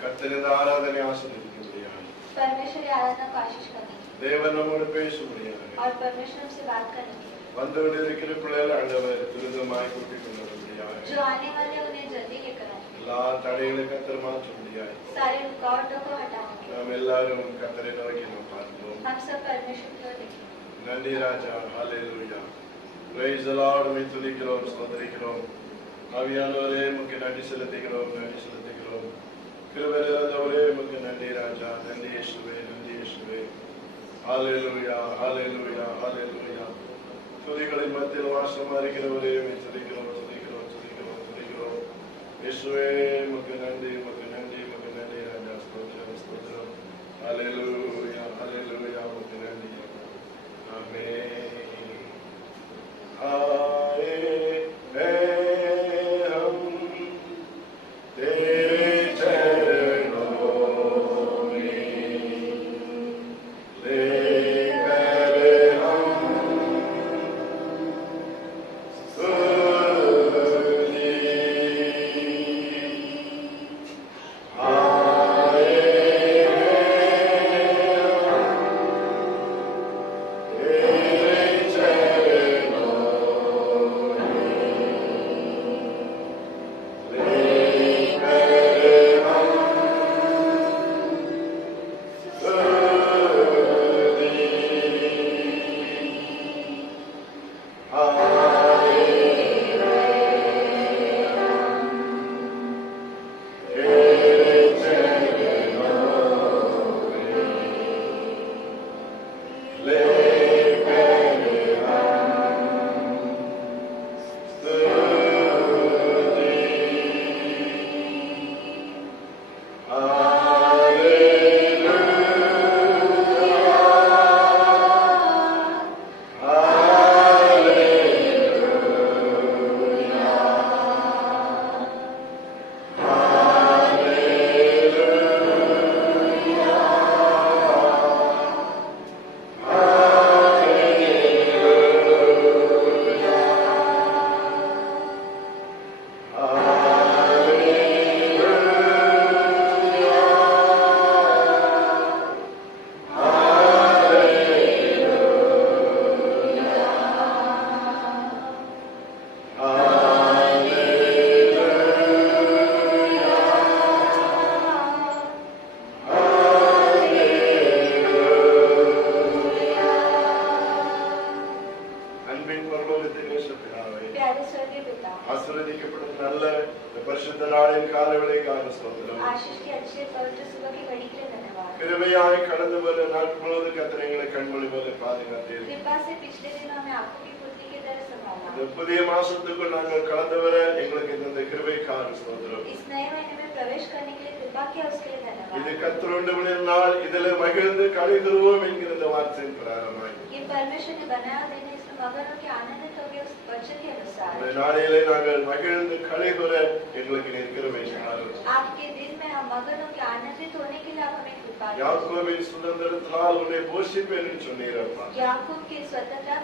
கர்த்தரின் ஆராதனை ஆசீர்வதிக்கும்படியாக परमेश्वर की आराधना को आशीष करने की தேவன் நம்மோடு பேசும்படியாக और परमेश्वर हमसे बात करने की வந்து கொண்டிருக்கிற பிள்ளைகள் ஆண்டவர் துரிதமாய் கூட்டிக் கொண்டு வரும்படியாக जो आने वाले उन्हें जल्दी लेकर आए எல்லா தடைகளை கர்த்தர் மாற்றும்படியாக सारे रुकावटों को हटाने की நாம் எல்லாரும் கர்த்தரை நோக்கி நாம் பார்ப்போம். हम सब परमेश्वर की ओर देखें நன்றி ராஜா. ஹல்லேலூயா. Price the Lord. உம்மை துதிக்கிறோம், ஸ்தோத்திரிக்கிறோம். ஆவியானவரே உமக்கு நன்றி செலுத்துகிறோம், நன்றி செலுத்துகிறோம். கிருபை நிறைந்தவரே உமக்கு நன்றி ராஜா. நன்றி இயேசுவே, நன்றி இயேசுவே. ஹல்லேலூயா, ஹல்லேலூயா, ஹல்லேலூயா. துதிகளின் மத்தியில் வாசமா இருக்கிறவரே உம்மை துதிக்கிறோம், துதிக்கிறோம், துதிக்கிறோம், துதிக்கிறோம். இயேசுவே உமக்கு நன்றி, உமக்கு நன்றி, உமக்கு நன்றி ராஜா. ஸ்தோத்திரம், ஸ்தோத்திரம். ஹல்லேலூயா, ஹல்லேலூயா. உமக்கு நன்றி. ஆமென். आए हैं हम तेरे चरणों में, लेकर हम स्तुति। आए ஆசீர்வதிக்கப்படும் நல்ல பரிசுத்த நாளின் காலவேளைக்காக ஸ்தோத்திரம். आशीष के अच्छे पवित्र सुबह की घड़ी के लिए धन्यवाद। கிருபையாய் கடந்து வர நாட்கள் முழுவதும் கர்த்தர் எங்களை கண்மொழி போல பாதுகாத்தீர். कृपा से पिछले दिनों हमें आंखों की पुतली की तरह संभाला। இந்த புதிய மாசத்துக்குள் நாங்கள் கடந்து வர எங்களுக்கு இந்த கிருபைக்காக ஸ்தோத்திரம். इस नए महीने में प्रवेश करने के लिए कृपा किया उसके लिए धन्यवाद। இது கர்த்தருடைய நாள், இதிலே மகிழ்ந்து களிகூறுவோம் என்கிற இந்த வார்த்தையின் பிரகாரமாய் ये परमेश्वर ने बनाया दिन है, इसमें मगन होकर आनंदित होकर उस वचन के अनुसार இந்த நாளிலே நாங்கள் மகிழ்ந்து களிகூற எங்களுக்கு நீர் கிருபை தாரும். आपके दिन में हम मगन होकर आनंदित होने के लिए आप हमें कृपा दीजिए। யாக்கோபின் சுதந்திரத்தால் உன்னை போஷிப்பேன் என்று சொன்னீரப்பா. याकूब की स्वतंत्रता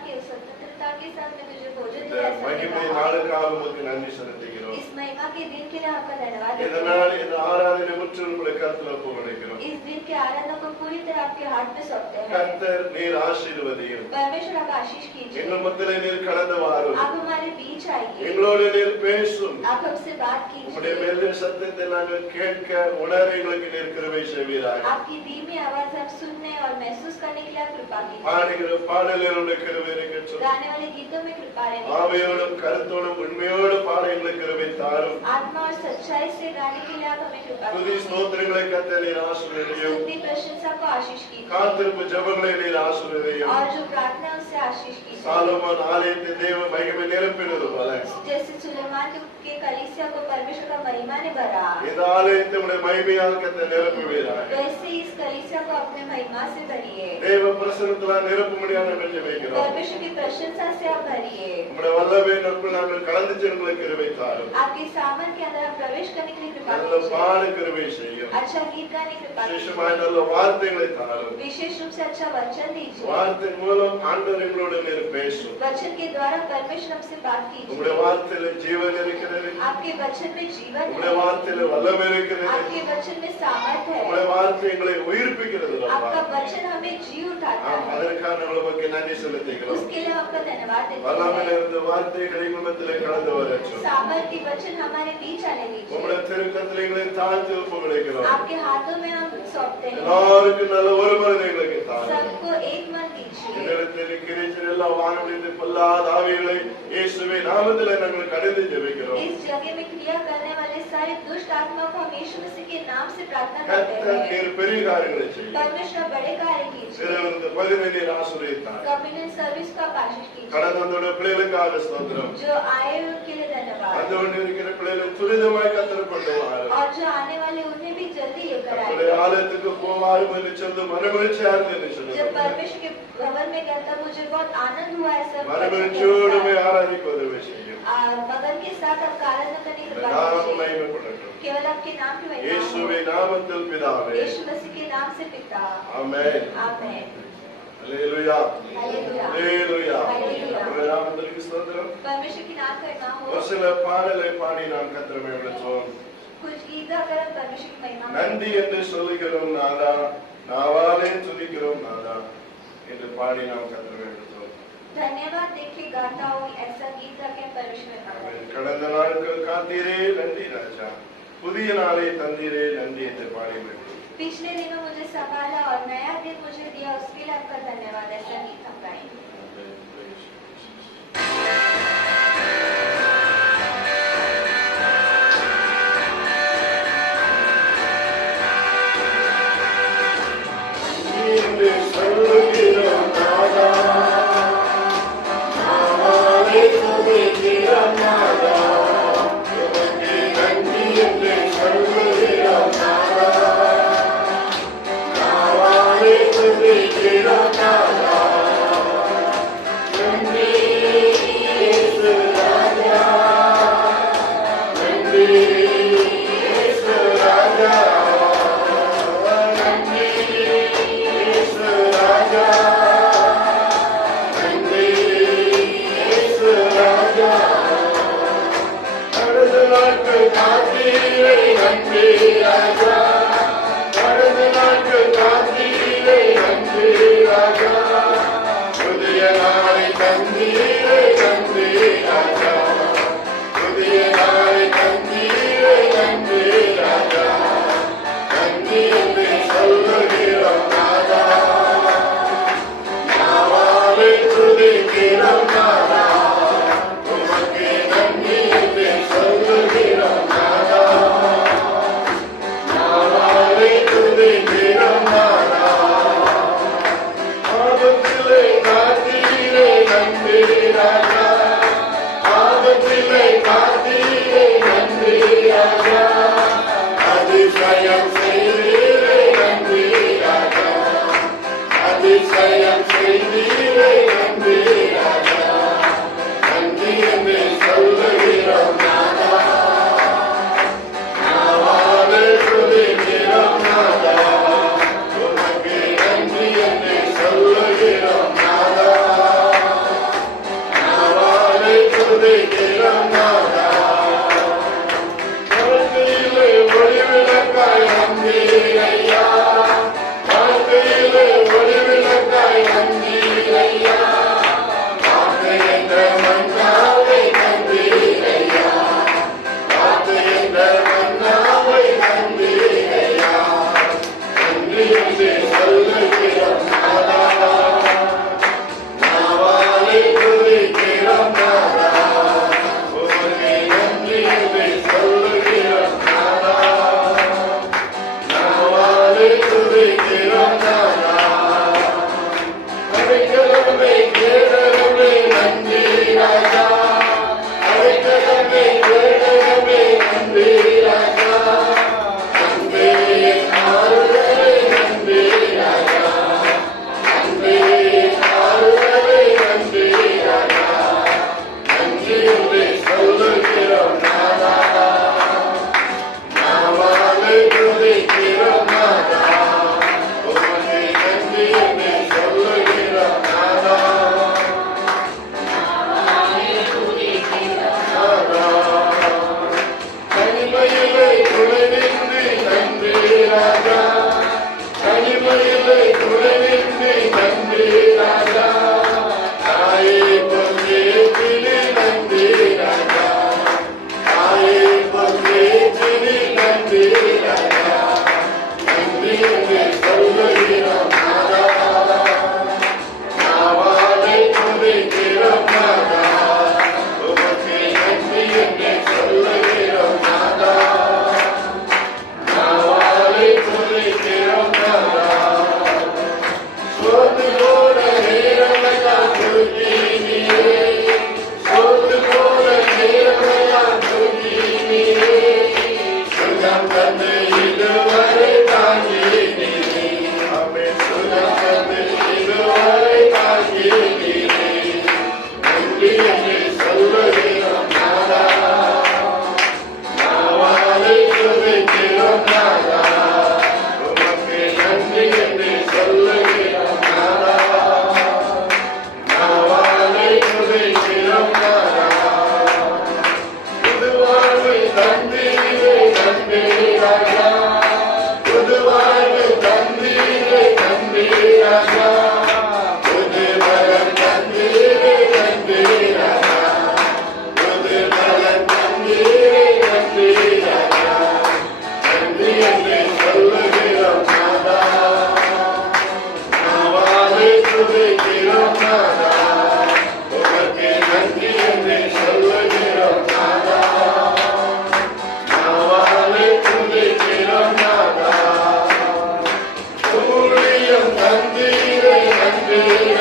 के साथ में तुझे भोजन இந்த दिया, ऐसा மகிமை कहा। நாளுக்காக உமக்கு நன்றி செலுத்துகிறோம். इस महिमा के दिन के लिए आपका धन्यवाद இந்த देते நாள் हैं। இந்த ஆராதனை முற்றிலும் உங்களுடைய கருத்துல ஒப்புக்கொடுக்கிறோம். इस दिन के आराधना को पूरी तरह आपके हाथ में सौंपते हैं। கர்த்தர் நீர் ஆசீர்வதியும். परमेश्वर आप आशीष कीजिए, எங்கள் மத்தியிலே நீர் கடந்து வாரும். आप हमारे बीच आइए, எங்களோடு நீர் பேசும். आप हमसे बात உம்முடைய कीजिए, மெல்லிய சத்தத்தை நாங்கள் கேட்க உணர எங்களுக்கு நீர் கிருபை செய்வீராக. आपकी धीमी आवाज हम सुनने और महसूस करने के लिए आप कृपा कीजिए। பாடுகிற பாடலுடைய கிருபை இருக்கட்டும். गाने वाले गीतों में कृपा रहने दीजिए। ஆவியோடும் கருத்தோடும் உண்மையோடு பாட எங்களுக்கு கிருபை தாரும். आत्मा और सच्चाई से गाने के लिए आप हमें कृपा துதி कीजिए। ஸ்தோத்திரங்களை கர்த்தர் நீர் ஆசீர்வதியும். स्तुति प्रशंसा को आशीष कीजिए, காத்திருப்பு ஜெபங்களை நீர் ஆசீர்வதியும். और जो प्रार्थना है उससे आशीष कीजिए। சாலமோன் ஆலயத்தை தேவ மகிமை நிரப்பினது போல जैसे सुलेमान के कलीसिया को परमेश्वर का महिमा ने भरा, இந்த ஆலயத்தை உடைய மகிமையால் கர்த்தர் நிரப்புவீராக. वैसे इस कलीसिया को अपने महिमा से भरिए। தேவ பிரசன்னத்தால் நிரப்பும்படியாக நாங்கள் ஜெபிக்கிறோம். परमेश्वर की प्रशंसा से आप भरिए। உம்முடைய வல்லமை நமக்குள் நாங்கள் கடந்து செல்லும்படி கிருபை தாரும். आपके सामर्थ के अंदर हम प्रवेश करने के लिए कृपा நல்ல कीजिए। பாட கிருபை செய்யும். अच्छा गीत गाने की कृपा விசேஷமாய் कीजिए। நல்ல வார்த்தைகளை தாரும். विशेष रूप से अच्छा वचन दीजिए। வார்த்தை மூலம் ஆண்டவர் எங்களோடு நீர் பேசும். वचन के द्वारा परमेश्वर हमसे बात உம்முடைய कीजिए। வார்த்தையில ஜீவன் இருக்கிறது. आपके वचन में जीवन உம்முடைய है। வார்த்தையில வல்லமை இருக்கிறது. आपके वचन में सामर्थ உம்முடைய है। வார்த்தை எங்களை உயிர்ப்பிக்கிறது. आपका वचन हमें जी उठाता है। அதற்காக நமக்கு நன்றி செலுத்துகிறோம். उसके लिए आपका धन्यवाद देते வல்லமையில हैं। இருந்து வார்த்தைகளை குணத்திலே கடந்து வரட்டும். सामर्थ के वचन हमारे बीच आने உம்முடைய दीजिए। திருக்கரத்திலே எங்களை தாழ்த்தி ஒப்புக்கொடுக்கிறோம். आपके हाथों में हम सौंपते हैं। எல்லாருக்கும் நல்ல ஒரு மனதை எங்களுக்கு தாரும். सबको एक मन दीजिए। என்னிடத்தில் கிரிச்சிற எல்லா வானவெளியிலே பொல்லாத ஆவிகளை இயேசுவின் நாமத்திலே நாங்கள் கடந்து ஜெபிக்கிறோம். इस जगह में क्रिया करने वाले सारे दुष्ट आत्मा को हम यीशु मसीह के नाम से प्रार्थना करते கர்த்தர் हैं। நீர் பெரிய காரியங்களை செய்யும். परमेश्वर बड़े कार्य कीजिए। சிறந்த பகுதியை நீர் ஆசீர்வதித்தார். कम्युनिटी सर्विस का आशीष कीजिए। கடந்து வந்தோட பிள்ளைகளுக்காக ஸ்தோத்திரம். जो आए उनके लिए धन्यवाद। வந்து கொண்டிருக்கிற பிள்ளைகளை துரிதமாய் கர்த்தர் கொண்டு வாரும். और जो आने वाले उन्हें भी जल्दी लेकर கர்த்தருடைய आए। ஆலயத்துக்கு போவாரும் என்று சொல்லி மனமகிழ்ச்சியா இருந்து जब சொல்லுங்கள். परमेश्वर के भवन में गया तब मुझे बहुत आनंद हुआ है। सब மனமகிழ்ச்சியோடு ஆராதிக்க உதவி செய்யும். मगन के साथ आप आराधना करने की कृपा நாமம் कीजिए। மகிமைப்படட்டும். केवल आपके नाम की महिमा हो। இயேசுவின் நாமத்தில் பிதாவே. यीशु मसीह के नाम से पिता। ஆமென். आमेन। அல்லேலூயா. हालेलुया। அல்லேலூயா. हालेलुया। அவருடைய நாமத்திற்கு ஸ்தோத்திரம். परमेश्वर की नाम का नाम ஒரு हो। சில பாடலை பாடி நாம் கர்த்தரை மகிழ்விப்போம். कुछ गीत गाकर हम परमेश्वर की महिमा நன்றி என்று சொல்லுகிறோம் நாதா, நாவாலே துதிக்கிறோம் நாதா என்று பாடி நாம் கர்த்தரை மகிழ்விப்போம். धन्यवाद देखे गाता हूँ ऐसा गीत गा के परमेश्वर का नाम। கடந்த நாட்கள் காத்தீரே நன்றி ராஜா, புதிய நாளை தந்தீரே நன்றி என்று பாடி மகிழ்வோம். पिछले दिनों मुझे संभाला और नया दिन मुझे दिया, उसके लिए आपका धन्यवाद। ऐसा गीत हम गाएंगे। என்று சொல்லுகிறோம் நாதா, நாவாலே துதிக்கிறோம் நாதா, உமக்கு நன்றி என்று சொல்லுகிறோம் நாதா, நாவாலே துதிக்கிறோம் நாதா, நன்றி இயேசு ராஜா, நன்றி இயேசு ராஜா, நன்றி இயேசு ராஜா, நன்றி இயேசு ராஜா, கடந்த நாட்கள் காத்தீரை நன்றி ராஜா, கடந்த நாட்கள் காத்தீரை நன்றி ராஜா, புதிய நாளை தந்தீரை நன்றி ராஜா, புதிய நாளை தந்தீரை நன்றி ராஜா, நன்றி என்று சொல்லுகிறோம் நாதா, நாவாலே துதிக்கிறோம் நாதா, உமக்கு நன்றி என்று சொல்லுகிறோம் நாதா, நாவாலே துதிக்கிறோம் நாதா, ஆபத்திலே காத்தீரை நன்றி ராஜா, ஆபத்திலே காத்தீரை நன்றி ராஜா, அதிசயம் செய்தீரை நன்றி ராஜா, அதிசயம் செய்தீரை நன்றி ராஜா, நன்றி என்று சொல்லுகிறோம் நாதா, நாவாலே துதிக்கிறோம் நாதா, உமக்கு நன்றி என்று சொல்லுகிறோம் நாதா, நாவாலே துதிக்கிறோம் நாதா, வாழ்க்கையிலே ஒளிவிளக்காய் வந்தீரையா, வாழ்க்கையிலே ஒளிவிளக்காய் வந்தீரையா,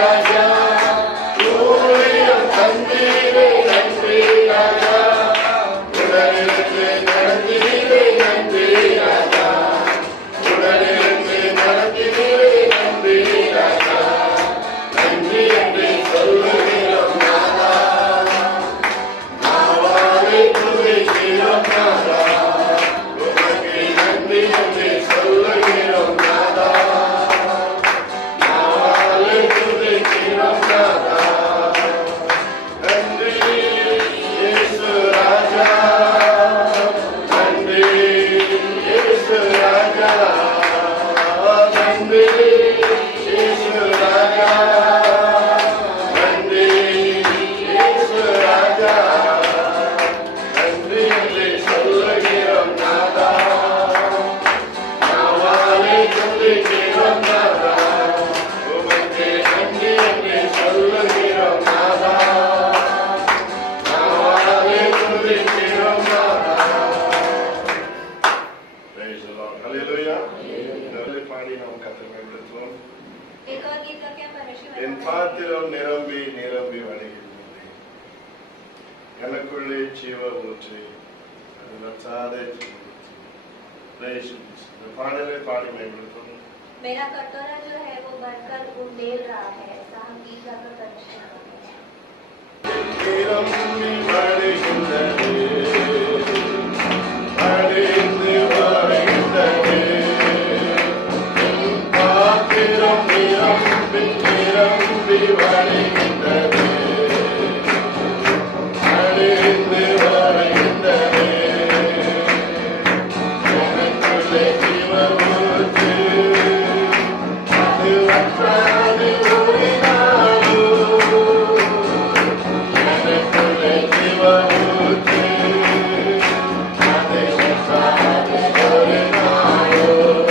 ராஜா ஊழியம் தந்தீரே நன்றி ராஜா உடனிருந்து நடந்தீரே நன்றி ராஜா உடனிருந்து நடந்தீரே நன்றி ராஜா நன்றி என்று சொல்லுகிறோம் நாதா நாவாலே துதிக்கிறோம் நாதா உமக்கு நன்றி என்று சொல்லுகிறோம் நாதா நாவாலே துதிக்கிறோம் நாதா நன்றி இயேசு ராஜா நன்றி இயேசு ராஜா நன்றி இயேசு ராஜா நன்றி இயேசு ராஜா நன்றி என்று சொல்லுகிறோம் நாதா நாவாலே துதிக்கிறோம் நாதா உமக்கு நன்றி என்று சொல்லுகிறோம் நாதா நாவாலே துதிக்கிறோம் நாதா. Praise the Lord. Hallelujah. முதல்ல பாடி நாம் கர்த்தரை மேம்படுத்துவோம். एक और गीत गाके हम परमेश्वर என் பாத்திரம் நிரம்பி நிரம்பி வழிகின்றது எனக்குள்ளே ஜீவ ஊற்று அது வற்றாத ஜீவ ஊற்று. Praise Jesus. இந்த பாடலை பாடி மேம்படுத்துவோம். मेरा कटोरा जो है वो भरकर उंडेल रहा है ऐसा हम गीत गाकर परमेश्वर நிரம்பி வழிகின்றது அடைந்து வருகின்றது என் பாத்திரம் நிரம்பி நிரம்பி வழிகின்றது அடைந்து வருகின்றது எனக்குள்ளே ஜீவ ஊற்று அது வற்றாது ஓடினாலும் எனக்குள்ளே ஜீவ ஊற்று அது வற்றாது ஓடினாலும்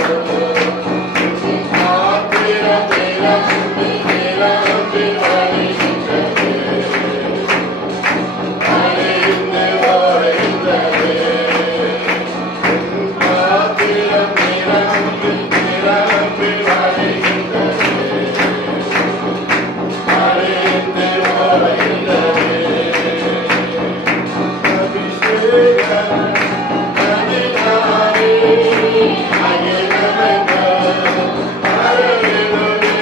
பாத்திரம் நிரம்பி நிரம்பி வழிகின்றது அடைந்து வருகின்றது பாத்திரம் நிரம்பி நிரம்பி வழிகின்றது அடைந்து வருகின்றது அபிஷேகம் அதிகாரி அகிலமெங்கும் பரவிடுமே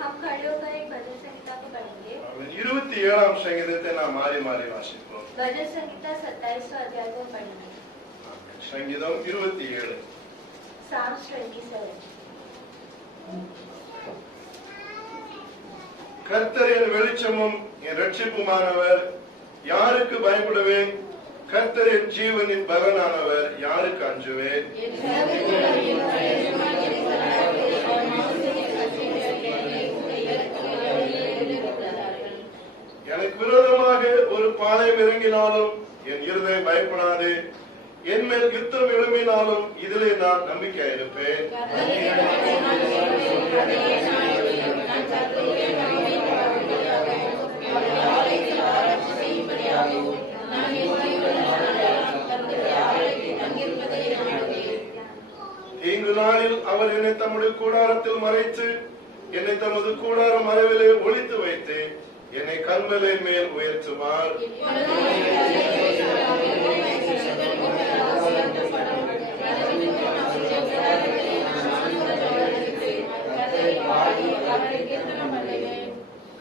हम खड़े होकर एक भजन संहिता को पढ़ेंगे। 27ஆம் சங்கீதத்தை நாம் மாறி மாறி வாசிப்போம். भजन संहिता 27वां अध्याय को पढ़ेंगे। சங்கீதம் 27. Psalms 27. கர்த்தர் என் வெளிச்சமும் என் இரட்சிப்புமானவர், யாருக்கு பயப்படுவேன்? கர்த்தர் என் ஜீவனின் பலனானவர், யாருக்கு அஞ்சுவேன்? எனக்கு விரோதமாக ஒரு பாளையம் இறங்கினாலும் என் இருதயம் பயப்படாது. என் மேல் யுத்தம் எழும்பினாலும் இதிலே நான் நம்பிக்கை இருப்பேன். தீங்கு நாளில் அவர் என்னை தம்முடைய கூடாரத்தில் மறைத்து, என்னை தமது கூடார மறைவிலே ஒளித்து வைத்து, என்னை கண்மலை மேல் உயர்த்துவார்.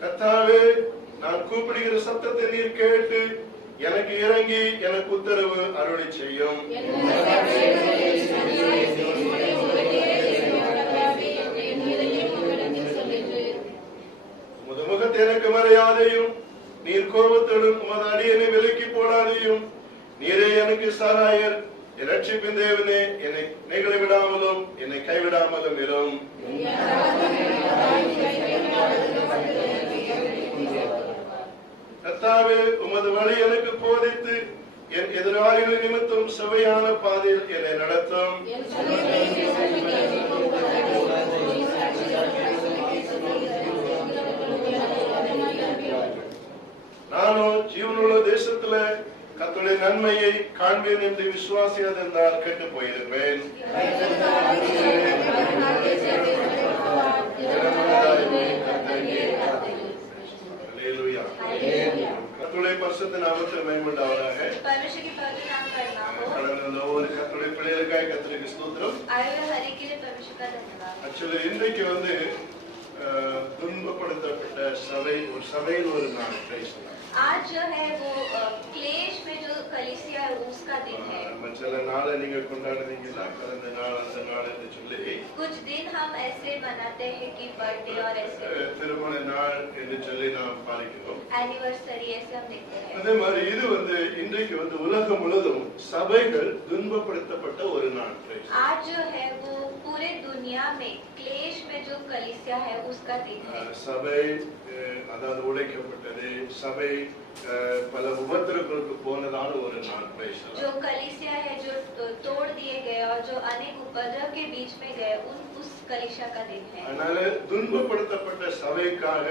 கர்த்தாவே, நான் கூப்பிடுகிற சத்தத்தை நீர் கேட்டு எனக்கு இறங்கி எனக்கு உத்தரவு அருளி செய்யும். உமது முகத்தை எனக்கு மறையாதையும், நீர் கோபத்தோடும் உமது அடியனை விலக்கி போடாதையும். நீரே எனக்கு சகாயர், என் ரட்சிப்பின் தேவனே, என்னை நெகிழ விடாமலும் என்னை கைவிடாமலும் இரும். கர்த்தாவே, உமது வழி எனக்கு போதித்து என் எதிராளிகள் நிமித்தம் செவையான பாதையில் என்னை நடத்தும். நானும் ஜீவனுள்ள தேசத்துல கர்த்தருடைய நன்மையை காண்பேன் என்று விசுவாசியாதிருந்தால் கெட்டு போயிருப்பேன். கர்த்தருடைய பரிசுத்த நாமத்தை மகிமையுண்டாவதாக. परमेश्वर की पवित्र नाम का नाम हो। கடந்த ஒவ்வொரு கர்த்தருடைய பிள்ளைகளுக்காக கர்த்தருக்கு ஸ்தோத்திரம். आए हुए हर एक के लिए परमेश्वर का धन्यवाद। ஆக்சுவலி இன்றைக்கு துன்பப்படுத்தப்பட்ட சபை ஒரு சபையில் ஒரு நாள் பேசலாம். आज जो है वो क्लेश में जो कलीसिया है उसका दिन है। சில நாளை நீங்க கொண்டாடுறீங்களா? கடந்த நாள் அந்த நாள் என்று சொல்லி कुछ दिन हम ऐसे मनाते हैं कि बर्थडे और ऐसे திருமண நாள் என்று சொல்லி நாம் பாதிக்கிறோம். एनिवर्सरी ऐसे हम देखते हैं। அதே மாதிரி இது இன்றைக்கு உலகம் முழுவதும் சபைகள் துன்பப்படுத்தப்பட்ட ஒரு நாள். आज जो है वो पूरे दुनिया में क्लेश में जो कलीसिया है उसका दिन है। சபை அதாவது உடைக்கப்பட்டது, சபை பல உபத்திரங்களுக்கு போனதான ஒரு நாள். जो कलीसिया है जो तोड़ दिए गए और जो अनेक उपद्रव के बीच में गए उस कलीसिया का दिन है। அதனால துன்பப்படுத்தப்பட்ட சபைக்காக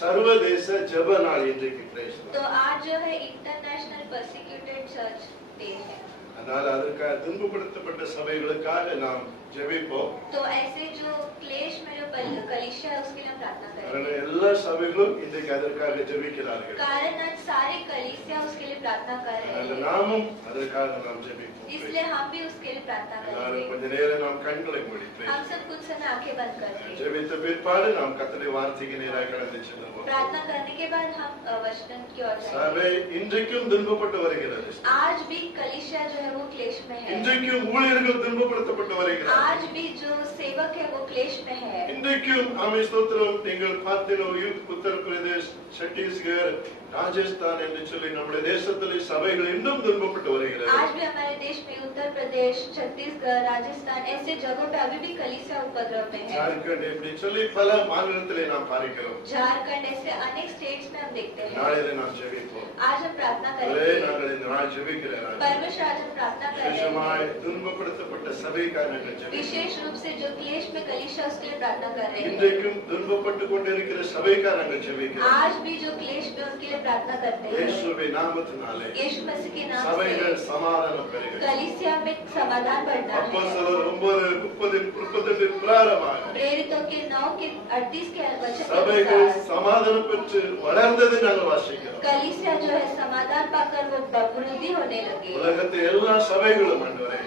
சர்வதேச ஜெப நாள் இன்றைக்கு பேசலாம். तो आज जो है इंटरनेशनल परसिक्यूटेड चर्च डे है। அதனால அதற்காக துன்பப்படுத்தப்பட்ட சபைகளுக்காக நாம் ஜெபிப்போம். तो ऐसे जो क्लेश में जो कलीसिया है उसके लिए प्रार्थना करें। எல்லா சபைகளும் இன்றைக்கு அதற்காக ஜெபிக்கிறார்கள். कारण आज सारे कलीसिया उसके लिए प्रार्थना कर रहे हैं। நாமும் அதற்காக நாம் ஜெபிப்போம். इसलिए हम भी उसके लिए प्रार्थना करेंगे। கொஞ்ச நேரம் நாம் கண்களை மூடி हम सब कुछ समय आंखें बंद करके ஜெபித்த பிற்பாடு நாம் கர்த்தருடைய வார்த்தைக்கு நேராக கடந்து செல்வோம். प्रार्थना करने के बाद हम वचन की ओर जाएंगे। சபை இன்றைக்கும் துன்பப்பட்டு வருகிறது. आज भी कलीसिया जो है वो क्लेश में है। இன்றைக்கும் ஊழியர்கள் துன்பப்படுத்தப்பட்டு வருகிறார்கள். आज भी जो सेवक है वो क्लेश में है। இன்றைக்கும் ஆமே ஸ்தோத்திரம். நீங்கள் பார்த்தினோ உத்தர பிரதேஷ், சத்தீஸ்கர், ராஜஸ்தான் என்று சொல்லி நம்முடைய தேசத்திலே சபைகள் இன்னும் துன்பப்பட்டு வருகிறது. आज भी हमारे देश में उत्तर प्रदेश, छत्तीसगढ़, राजस्थान ऐसे जगहों पे अभी भी कलीसिया उपद्रव में है। झारखंड இப்படி சொல்லி பல மாநிலத்திலே நாம் பார்க்கிறோம். झारखंड ऐसे अनेक स्टेट्स में हम देखते हैं। நாளிலே நாம் ஜெபிப்போம். आज हम प्रार्थना करेंगे। நாங்கள் இந்த நாள் ஜெபிக்கிறோம். परमेश्वर आज हम प्रार्थना कर रहे விசேஷமாய் हैं। துன்பப்படுத்தப்பட்ட சபைக்காக நாங்கள் ஜெபிக்கிறோம். विशेष रूप से जो क्लेश में कलीसिया उसके लिए प्रार्थना कर रहे हैं। இன்றைக்கும் துன்பப்பட்டு கொண்டிருக்கிற சபைக்காக நாங்கள் ஜெபிக்கிறோம். आज भी जो क्लेश में उनके लिए प्रार्थना करते हैं। இயேசுவின் நாமத்தினாலே यीशु मसीह के नाम சபைகள் से சமாதானம் பெறுக. कलीसिया में समाधान बढ़ना है। அப்போஸ்தலர் 9:30-38 பிரகாரமாக प्रेरितों के 9:38 के वचन के சபைகள் अनुसार சமாதானம் பெற்று வளர்ந்தது நாங்கள் வாசிக்கிறோம். कलीसिया जो है समाधान पाकर वो वृद्धि होने लगे। உலகத்தில் எல்லா சபைகளும் ஆண்டவரே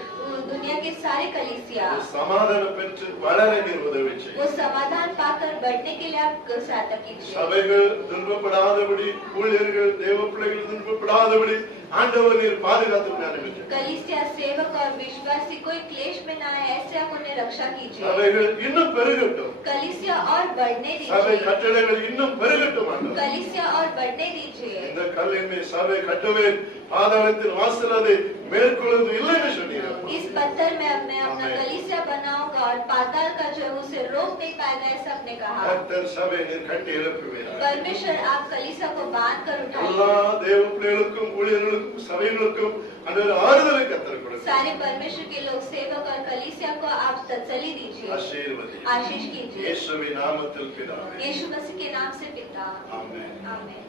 दुनिया के सारे कलीसिया சமாதானம் பெற்று வளர நீர் உதவி वो समाधान पाकर बढ़ने के लिए आप सहायता कीजिए। சபைகள் துன்பப்படாதபடி, ஊழியர்கள் தேவ பிள்ளைகள் துன்பப்படாதபடி ஆண்டவர் நீர் பாதுகாத்து ஞானமில்லை. कलीसिया सेवक और विश्वासी कोई क्लेश में ना आए, ऐसे आप उन्हें रक्षा कीजिए। சபைகள் இன்னும் பெருகட்டும். कलीसिया और बढ़ने சபை दीजिए। கட்டளைகள் இன்னும் பெருகட்டும் ஆண்டவரே. कलीसिया और बढ़ने दीजिए। இந்த கல்லின் மேல் சபை கட்டுவேன், பாதாளத்தின் வாசல் அதை மேற்கொள்வது இல்லை என்று சொன்னீர். इस पत्थर में अब मैं अपना आमीन। कलीसिया बनाऊंगा और पाताल का जो है उसे रोक नहीं पाएगा, ऐसा आपने कहा। கர்த்தர் சபை நீர் கட்டி எழுப்புவீராக. परमेश्वर आप कलीसिया को बांध कर எல்லா उठाइए। தேவ பிள்ளைகளுக்கும் ஊழியர்களுக்கும் சபைகளுக்கும் அந்த ஆறுதலை கர்த்தர் கொடுங்க. सारे परमेश्वर के लोग सेवक और कलीसिया को आप तसल्ली दीजिए, ஆசீர்வதி. आशीष कीजिए। இயேசுவின் நாமத்தில் பிதாவே. यीशु मसीह के नाम से पिता, ஆமென். आमीन।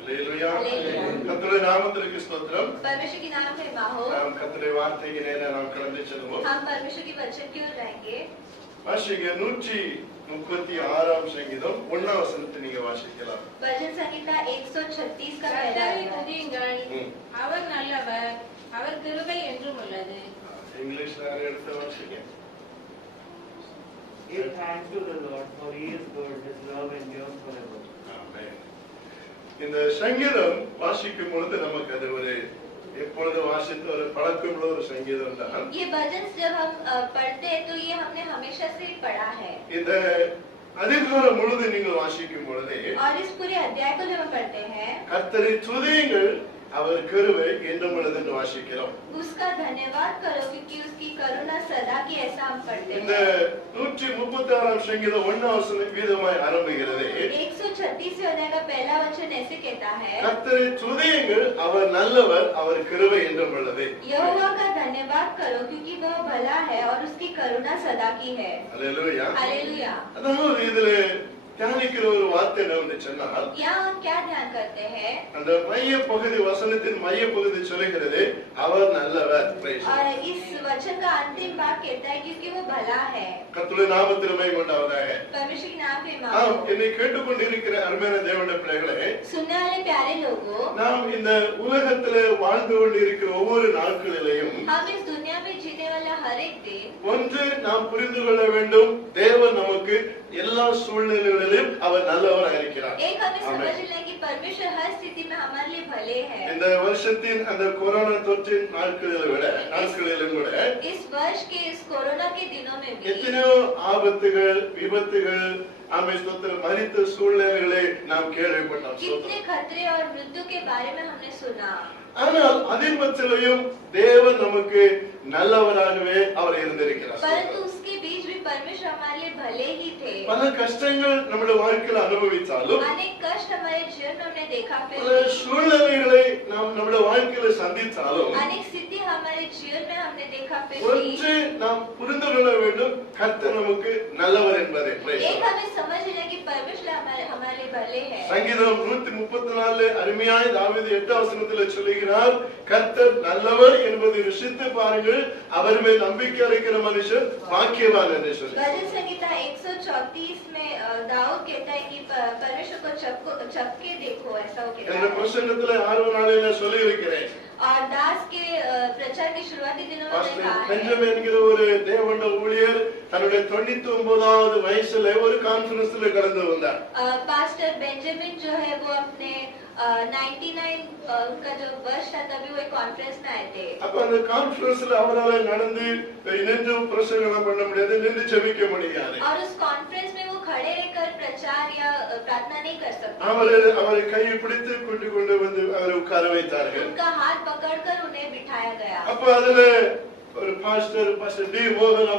அல்லேலூயா. அல்லேலூயா. கர்த்தருடைய நாமத்திற்கு ஸ்தோத்திரம். परमेश्वर के नाम में माहो। நாம் கர்த்தருடைய வார்த்தைக்கு நேரா நாம் கடந்து செல்வோம். हम परमेश्वर के वचन की ओर जाएंगे। வாசிங்க 136 சங்கீதம் 1 வசனத்தை நீங்க வாசிக்கலாம். भजन संहिता 136 का पहला கர்த்தரை अध्याय। துதியுங்கள், அவர் நல்லவர், அவர் கிருபை என்றும் உள்ளது. இங்கிலீஷ்ல யாரை எடுத்து வாசிங்க. Give thanks to the Lord, for He is good; His love endures forever. ஆமென். இந்த சங்கீதம் வாசிக்கும் பொழுது நமக்கு அது ஒரு எப்பொழுது வாசித்த ஒரு பழக்கமுள்ள ஒரு சங்கீதம் தான். ये भजन जब हम पढ़ते हैं तो ये हमने हमेशा से पढ़ा है। இந்த அதிகாரம் முழுது நீங்கள் வாசிக்கும் பொழுது और इस पूरे अध्याय को जब हम पढ़ते हैं, கர்த்தரை துதியுங்கள், அவர் கிருபை என்றும் உள்ளது என்று வாசிக்கிறோம். उसका धन्यवाद करो क्योंकि उसकी करुणा सदा की, ऐसा हम पढ़ते இந்த हैं। 136 சங்கீதம் 1 வசனம் வீதமாய் ஆரம்பிக்கிறது. 136 अध्याय का पहला वचन ऐसे कहता है, கர்த்தரை துதியுங்கள், அவர் நல்லவர், அவர் கிருபை என்றும் உள்ளது. यहोवा का धन्यवाद करो क्योंकि वह भला है और उसकी करुणा सदा की है। அல்லேலூயா. हालेलुया। அதாவது இதுல தியானிக்கிற ஒரு வார்த்தை என்னவென்று சொன்னால், यहाँ हम क्या ध्यान करते हैं? அந்த மைய பகுதி வசனத்தின் மைய பகுதி சொல்லுகிறது அவர் நல்லவர். Praise the और Lord. इस वचन का अंतिम भाग कहता है क्योंकि वो भला है। கர்த்தருடைய நாமத்தில் மகிமை உண்டாவதாக. परमेश्वर के नाम पे ஆம், मानो। என்னை கேட்டுக்கொண்டிருக்கிற அருமையான தேவனுடைய பிள்ளைகளே, सुनने वाले प्यारे लोगों, நாம் இந்த உலகத்திலே வாழ்ந்து கொண்டிருக்கிற ஒவ்வொரு நாட்களிலேயும் हम इस दुनिया में जीने वाला हर एक दिन ஒன்று நாம் புரிந்து கொள்ள வேண்டும், தேவன் நமக்கு எல்லா சூழ்நிலைகளிலும் அவர் நல்லவராக இருக்கிறார். एक हमें ஆமென். समझ लें कि परमेश्वर हर स्थिति में हमारे लिए भले हैं। இந்த வருஷத்தின் அந்த கொரோனா தொற்றின் நாட்களிலும் கூட इस वर्ष के इस कोरोना के दिनों में भी எத்தனையோ ஆபத்துகள், விபத்துகள், ஸ்தோத்திரம், மரித்த சூழ்நிலைகளை நாம் கேள்விப்பட்டோம். कितने खतरे और मृत्यु के बारे में हमने सुना, ஆனால் அதில் மத்தியிலும் தேவன் நமக்கு நல்லவராகவே அவர் இருந்திருக்கிறார். परंतु उसके बीच भी परमेश्वर हमारे लिए भले ही थे। பல கஷ்டங்கள் நம்முடைய வாழ்க்கையில் அனுபவித்தாலும், अनेक कष्ट हमारे जीवन में हमने देखा, फिर பல சூழ்நிலைகளை நாம் நம்முடைய வாழ்க்கையில சந்தித்தாலும், अनेक स्थिति हमारे जीवन में हमने देखा, फिर ஒன்று நாம் புரிந்து கொள்ள வேண்டும், கர்த்தர் நமக்கு நல்லவர் என்பதை. एक हमें समझ लें कि परमेश्वर हमारे लिए भले हैं। சங்கீதம் 134 அருமையாய் தாவீது 8 வசனத்தில் சொல்லுகிறார், கர்த்தர் நல்லவர் என்பதை ருசித்து பாருங்கள், அவர் மேல் நம்பிக்கை வைக்கிற மனுஷன் பாக்கியவான் என்று சொல்லி. भजन संहिता 134 में दाऊद कहता है कि परमेश्वर को चख के देखो, ऐसा वो कहता என்ற है। பிரசங்கத்துல ஆர்வ நாளில சொல்லி இருக்கிறேன். और दास के प्रचार के शुरुआती दिनों में मैंने कहा है, பெஞ்சமின் என்கிற ஒரு தேவனுடைய ஊழியர் தன்னுடைய 99வது வயசுல ஒரு கான்ஃபரன்ஸ்ல கலந்து வந்தார். पास्टर बेंजामिन जो है वो अपने 99 उनका जो वर्ष था तभी वो एक कॉन्फ्रेंस में आए थे। அப்ப அந்த கான்ஃபரன்ஸ்ல அவரால நடந்து நின்று பிரசங்கம் பண்ண முடியாது, நின்று ஜெபிக்க முடியாது. और उस कॉन्फ्रेंस में वो खड़े रहकर प्रचार या प्रार्थना नहीं कर सकते। அவரை கையை பிடித்து கொண்டு வந்து அவரை உட்கார வைத்தார்கள். उनका हाथ पकड़कर उन्हें बिठाया गया। அப்ப அதுல ஒரு பாஸ்டர் டி மோகன்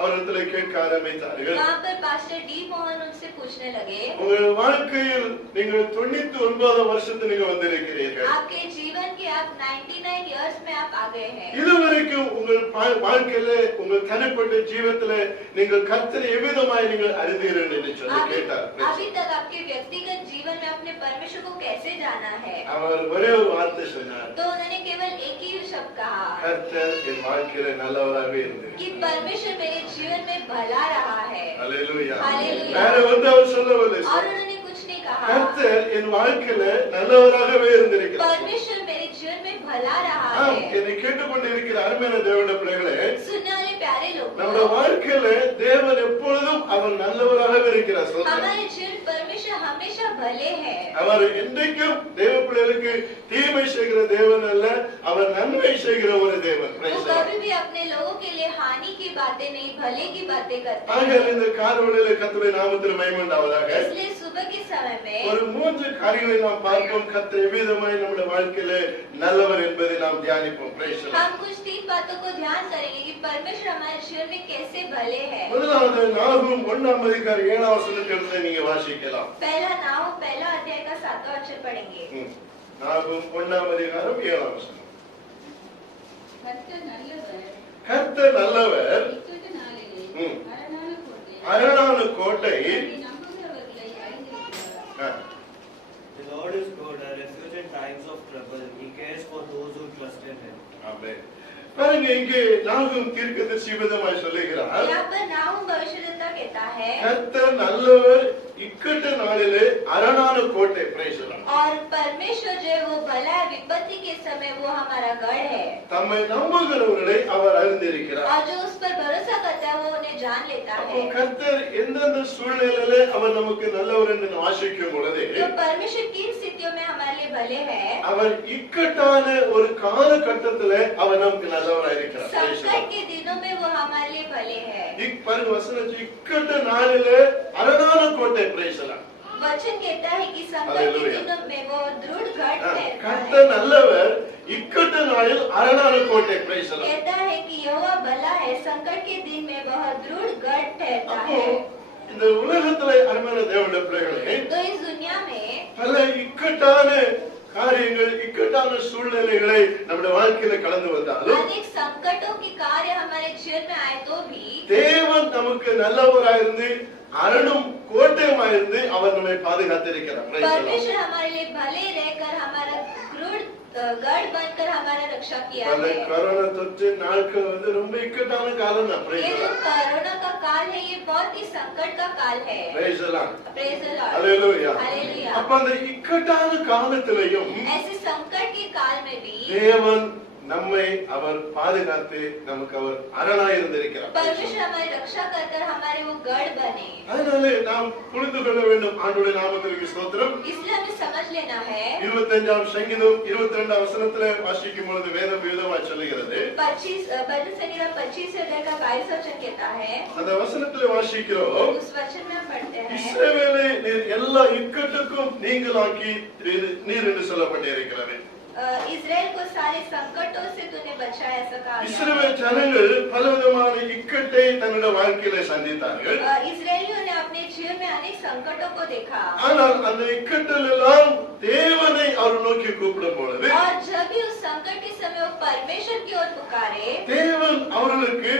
அவரிடத்துல கேட்க ஆரம்பித்தார்கள். वहाँ पर पास्टर डी मोहन उनसे पूछने लगे, உங்கள் வாழ்க்கையில் நீங்கள் 99 வருஷத்துக்கு நீங்க வந்திருக்கிறீர்கள். आपके जीवन के आप 99 इयर्स में आप आ गए हैं। இதுவரைக்கும் உங்கள் வாழ்க்கையில உங்கள் தனிப்பட்ட ஜீவத்துல நீங்கள் கர்த்தரை எவ்விதமாய் நீங்கள் அறிந்தீர்கள் என்று சொல்லி கேட்டார். अभी तक आपके व्यक्तिगत जीवन में आपने परमेश्वर को कैसे जाना है? அவர் ஒரே ஒரு வார்த்தை சொன்னார், तो उन्होंने केवल एक ही शब्द कहा கர்த்தர் என் வாழ்க்கையில நல்லவராகவே कि இருந்தார். परमेश्वर मेरे जीवन में भला रहा है। அல்லேலூயா. हालेलुया। வேற வந்து அவர் சொல்லவில்லை. और उन्होंने कुछ नहीं कहा, கர்த்தர் என் வாழ்க்கையில நல்லவராகவே இருந்திருக்கிறார். परमेश्वर मेरे जीवन में भला रहा ஆம், है। என்னை கேட்டுக்கொண்டிருக்கிற அருமையான தேவனுடைய பிள்ளைகளே, सुनने वाले प्यारे நம்முடைய लोगों, வாழ்க்கையில தேவன் எப்பொழுதும் அவர் நல்லவராக இருக்கிறார். हमारे जीवन परमेश्वर हमेशा भले है. அவர் என்றைக்கும் தேவ பிள்ளைகளுக்கு தீமை செய்கிற தேவன் அல்ல, அவர் நன்மை செய்கிற ஒரு தேவன். वो कभी भी अपने लोगों के लिए हानि की बातें नहीं, भले की बातें करते हैं. ஆகையால் இந்த காலைவேளையிலே கர்த்தருடைய நாமத்தில் மகிமை உண்டாவதாக. इसलिए सुबह के समय में ஒரு 3 காரியங்களை நாம் பார்ப்போம். கர்த்தர் எவ்விதமாய் நம்முடைய வாழ்க்கையிலே நல்லவர் என்பதை நாம் தியானிப்போம். Praise the Lord. हम कुछ 3 बातों को ध्यान करेंगे कि परमेश्वर हमारे जीवन में कैसे भले हैं. முதலாவது நாகூம் 1ஆம் அதிகாரம் 7ஆம் வசனத்திலிருந்து நீங்க வாசிக்கலாம். पहला अध्याय का 7वां वचन पढ़ेंगे. நாகூம் 1ஆம் அதிகாரம் 7ஆம் வசனம். கர்த்தர் நல்லவர், கர்த்தர் நல்லவர், இக்கட்டு நாளிலே அரணான கோட்டை, அவரை நம்புகிறவர்களை அறிந்திருக்கிறார். The Lord is good, a refuge in times of trouble. He cares for those who trust in Him. ஆமென். பாருங்க, இங்கே நாகூம் தீர்க்கதரிசி விதமாய் சொல்லுகிறார், यहाँ पर नाहूम भविष्यद्वक्ता कहता है, கர்த்தர் நல்லவர், இக்கட்டு நாளிலே அரணான கோட்டை. Price the Lord. और परमेश्वर जो है वो भला है, विपत्ति के समय वो हमारा गढ़ है. தம்மை நம்புகிறவர்களை அவர் அறிந்திருக்கிறார். और जो उस पर भरोसा करता है वो उन्हें जान लेता அப்போ है. கர்த்தர் எந்தெந்த சூழ்நிலையிலே அவர் நமக்கு நல்லவர் என்று வாசிக்கும் பொழுது तो परमेश्वर किन स्थितियों में हमारे लिए भले है, அவர் இக்கட்டான ஒரு காலகட்டத்திலே அவர் நமக்கு நல்லவராய் இருக்கிறார். संकट के दिनों में वो हमारे लिए भले है. பாருங்க வசனம், இக்கட்டு நாளிலே அரணான கோட்டை. Price the Lord. वचन कहता है कि संकट के दिनों में वो दृढ़ गढ़ ठहरता है. கர்த்தர் நல்லவர், இக்கட்டு நாளில் அரணான கோட்டை. Price the Lord. कहता है कि यहोवा भला है, संकट के दिन में वह दृढ़ गढ़ ठहरता அப்போ है. இந்த உலகத்திலே அருமையான தேவனுடைய பிள்ளைகளே, तो इस दुनिया में பல இக்கட்டான காரியங்கள், இக்கட்டான சூழ்நிலைகளை நம்முடைய வாழ்க்கையில கடந்து வந்தாலும் अनेक संकटों के कार्य हमारे जीवन में आए तो भी தேவன் நமக்கு நல்லவராயிருந்து அரணும் கோட்டையுமாயிருந்து அவர் நம்மை பாதுகாத்திருக்கிறார். Praise the Lord. परमेश्वर हमारे लिए भले रहकर हमारा दृढ़ गढ़ बनकर हमारा रक्षा किया பல है. கொரோனா தொற்று நாட்கள் ரொம்ப இக்கட்டான காலம் தான். Praise ये the जो Lord. कोरोना का काल है, ये बहुत ही संकट का काल है. Praise the Lord. Praise the Lord. Hallelujah. Hallelujah. அப்ப அந்த இக்கட்டான காலத்திலையும் ऐसे संकट के काल में भी தேவன் நம்மை அவர் பாதுகாத்து நமக்கு அவர் அரணாய் இருந்திருக்கிறார். परमेश्वर हमारी रक्षा कर हमारे वो गढ़ बने. அதனால நாம் புரிந்து கொள்ள வேண்டும். ஆண்டவருடைய நாமத்திற்கு ஸ்தோத்திரம். इसलिए हमें समझ लेना है. 25ஆம் சங்கீதம் 22ஆம் வசனத்திலே வாசிக்கும் பொழுது வேதம் விதமாய் சொல்லுகிறது. 25 भजन संहिता 25 अध्याय का 22 वचन कहता है. அந்த வசனத்திலே வாசிக்கிறோம், उस वचन में हम पढ़ते हैं, இஸ்ரவேலை நீர் எல்லா இக்கட்டுக்கும் நீங்களாக்கி நீர் என்று சொல்லப்பட்டிருக்கிறது. इस्राएल को सारे संकटों से तूने बचाया, ऐसा कहा गया है. இஸ்ரவேல் ஜனங்கள் பலவிதமான இக்கட்டை தன்னுடைய வாழ்க்கையில சந்தித்தார்கள். इस्राएलियों ने अपने जीवन में अनेक संकटों को देखा. ஆனால் அந்த இக்கட்டில் எல்லாம் தேவனை அவர் நோக்கி கூப்பிடும் பொழுது और जब भी उस संकट के समय वो परमेश्वर की ओर पुकारे, தேவன் அவர்களுக்கு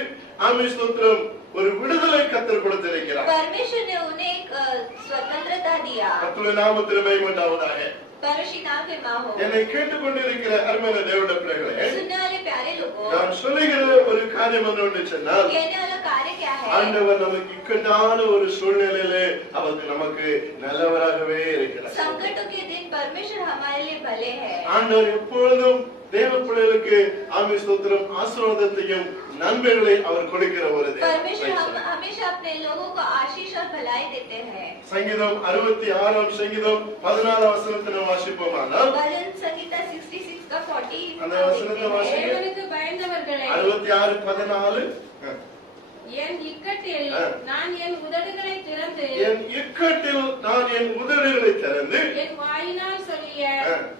ஆமென் ஸ்தோத்திரம் ஒரு விடுதலை கர்த்தர் கொடுத்திருக்கிறார். परमेश्वर ने उन्हें एक स्वतंत्रता दिया. கர்த்தருடைய நாமத்திற்கு மகிமை உண்டாவதாக. परमेश्वर नाम पे मां हो. என்னை கேட்டுக்கொண்டிருக்கிற அருமையான தேவனுடைய பிள்ளைகளே, सुनने वाले प्यारे लोगों, நான் சொல்லுகிற ஒரு காரியம் என்ன சொன்னால், कहने वाला कार्य क्या है? ஆண்டவர் நமக்கு இக்கட்டான ஒரு சூழ்நிலையிலே அவர் நமக்கு நல்லவராகவே இருக்கிறார். संकटों के दिन परमेश्वर हमारे लिए भले है. ஆண்டவர் எப்பொழுதும் தேவ பிள்ளைகளுக்கு ஆமென் ஸ்தோத்திரம் ஆசீர்வாதத்தையும் நன்மைகளை அவர் கொடுக்கிற ஒரு தேவன். परमेश्वर हमेशा अपने लोगों को आशीष और भलाई देते हैं. சங்கீதம் 66ஆம் சங்கீதம் 14ஆம் வசனத்தை வாசிப்போமானால், भजन संहिता 66 का 40 அந்த வசனத்தை வாசிங்க. தேவனுக்கு பயந்தவர்களே, 66:14. என் இக்கட்டில் நான் என் உதடுகளை திறந்து என் இக்கட்டில் நான் என் உதடுகளை திறந்து என் வாயினால் சொல்லிய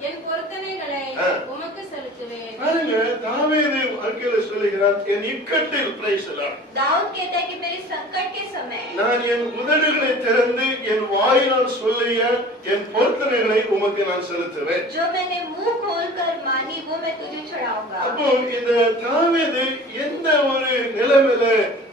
என் பொருத்தனைகளை உமக்கு செலுத்துவேன். பாருங்க, தாவீது வாழ்க்கையில சொல்லுகிறான், என் இக்கட்டில் பிரைஸ் தி லார்ட். दाऊद कहता है कि मेरे संकट के समय நான் என் உதடுகளை திறந்து என் வாயினால் சொல்லிய என் பொருத்தனைகளை உமக்கு நான் செலுத்துவேன். जो मैंने मुंह खोलकर मानी वो मैं तुझे चढ़ाऊंगा. அப்போ இந்த தாவீது எந்த ஒரு நிலைமையில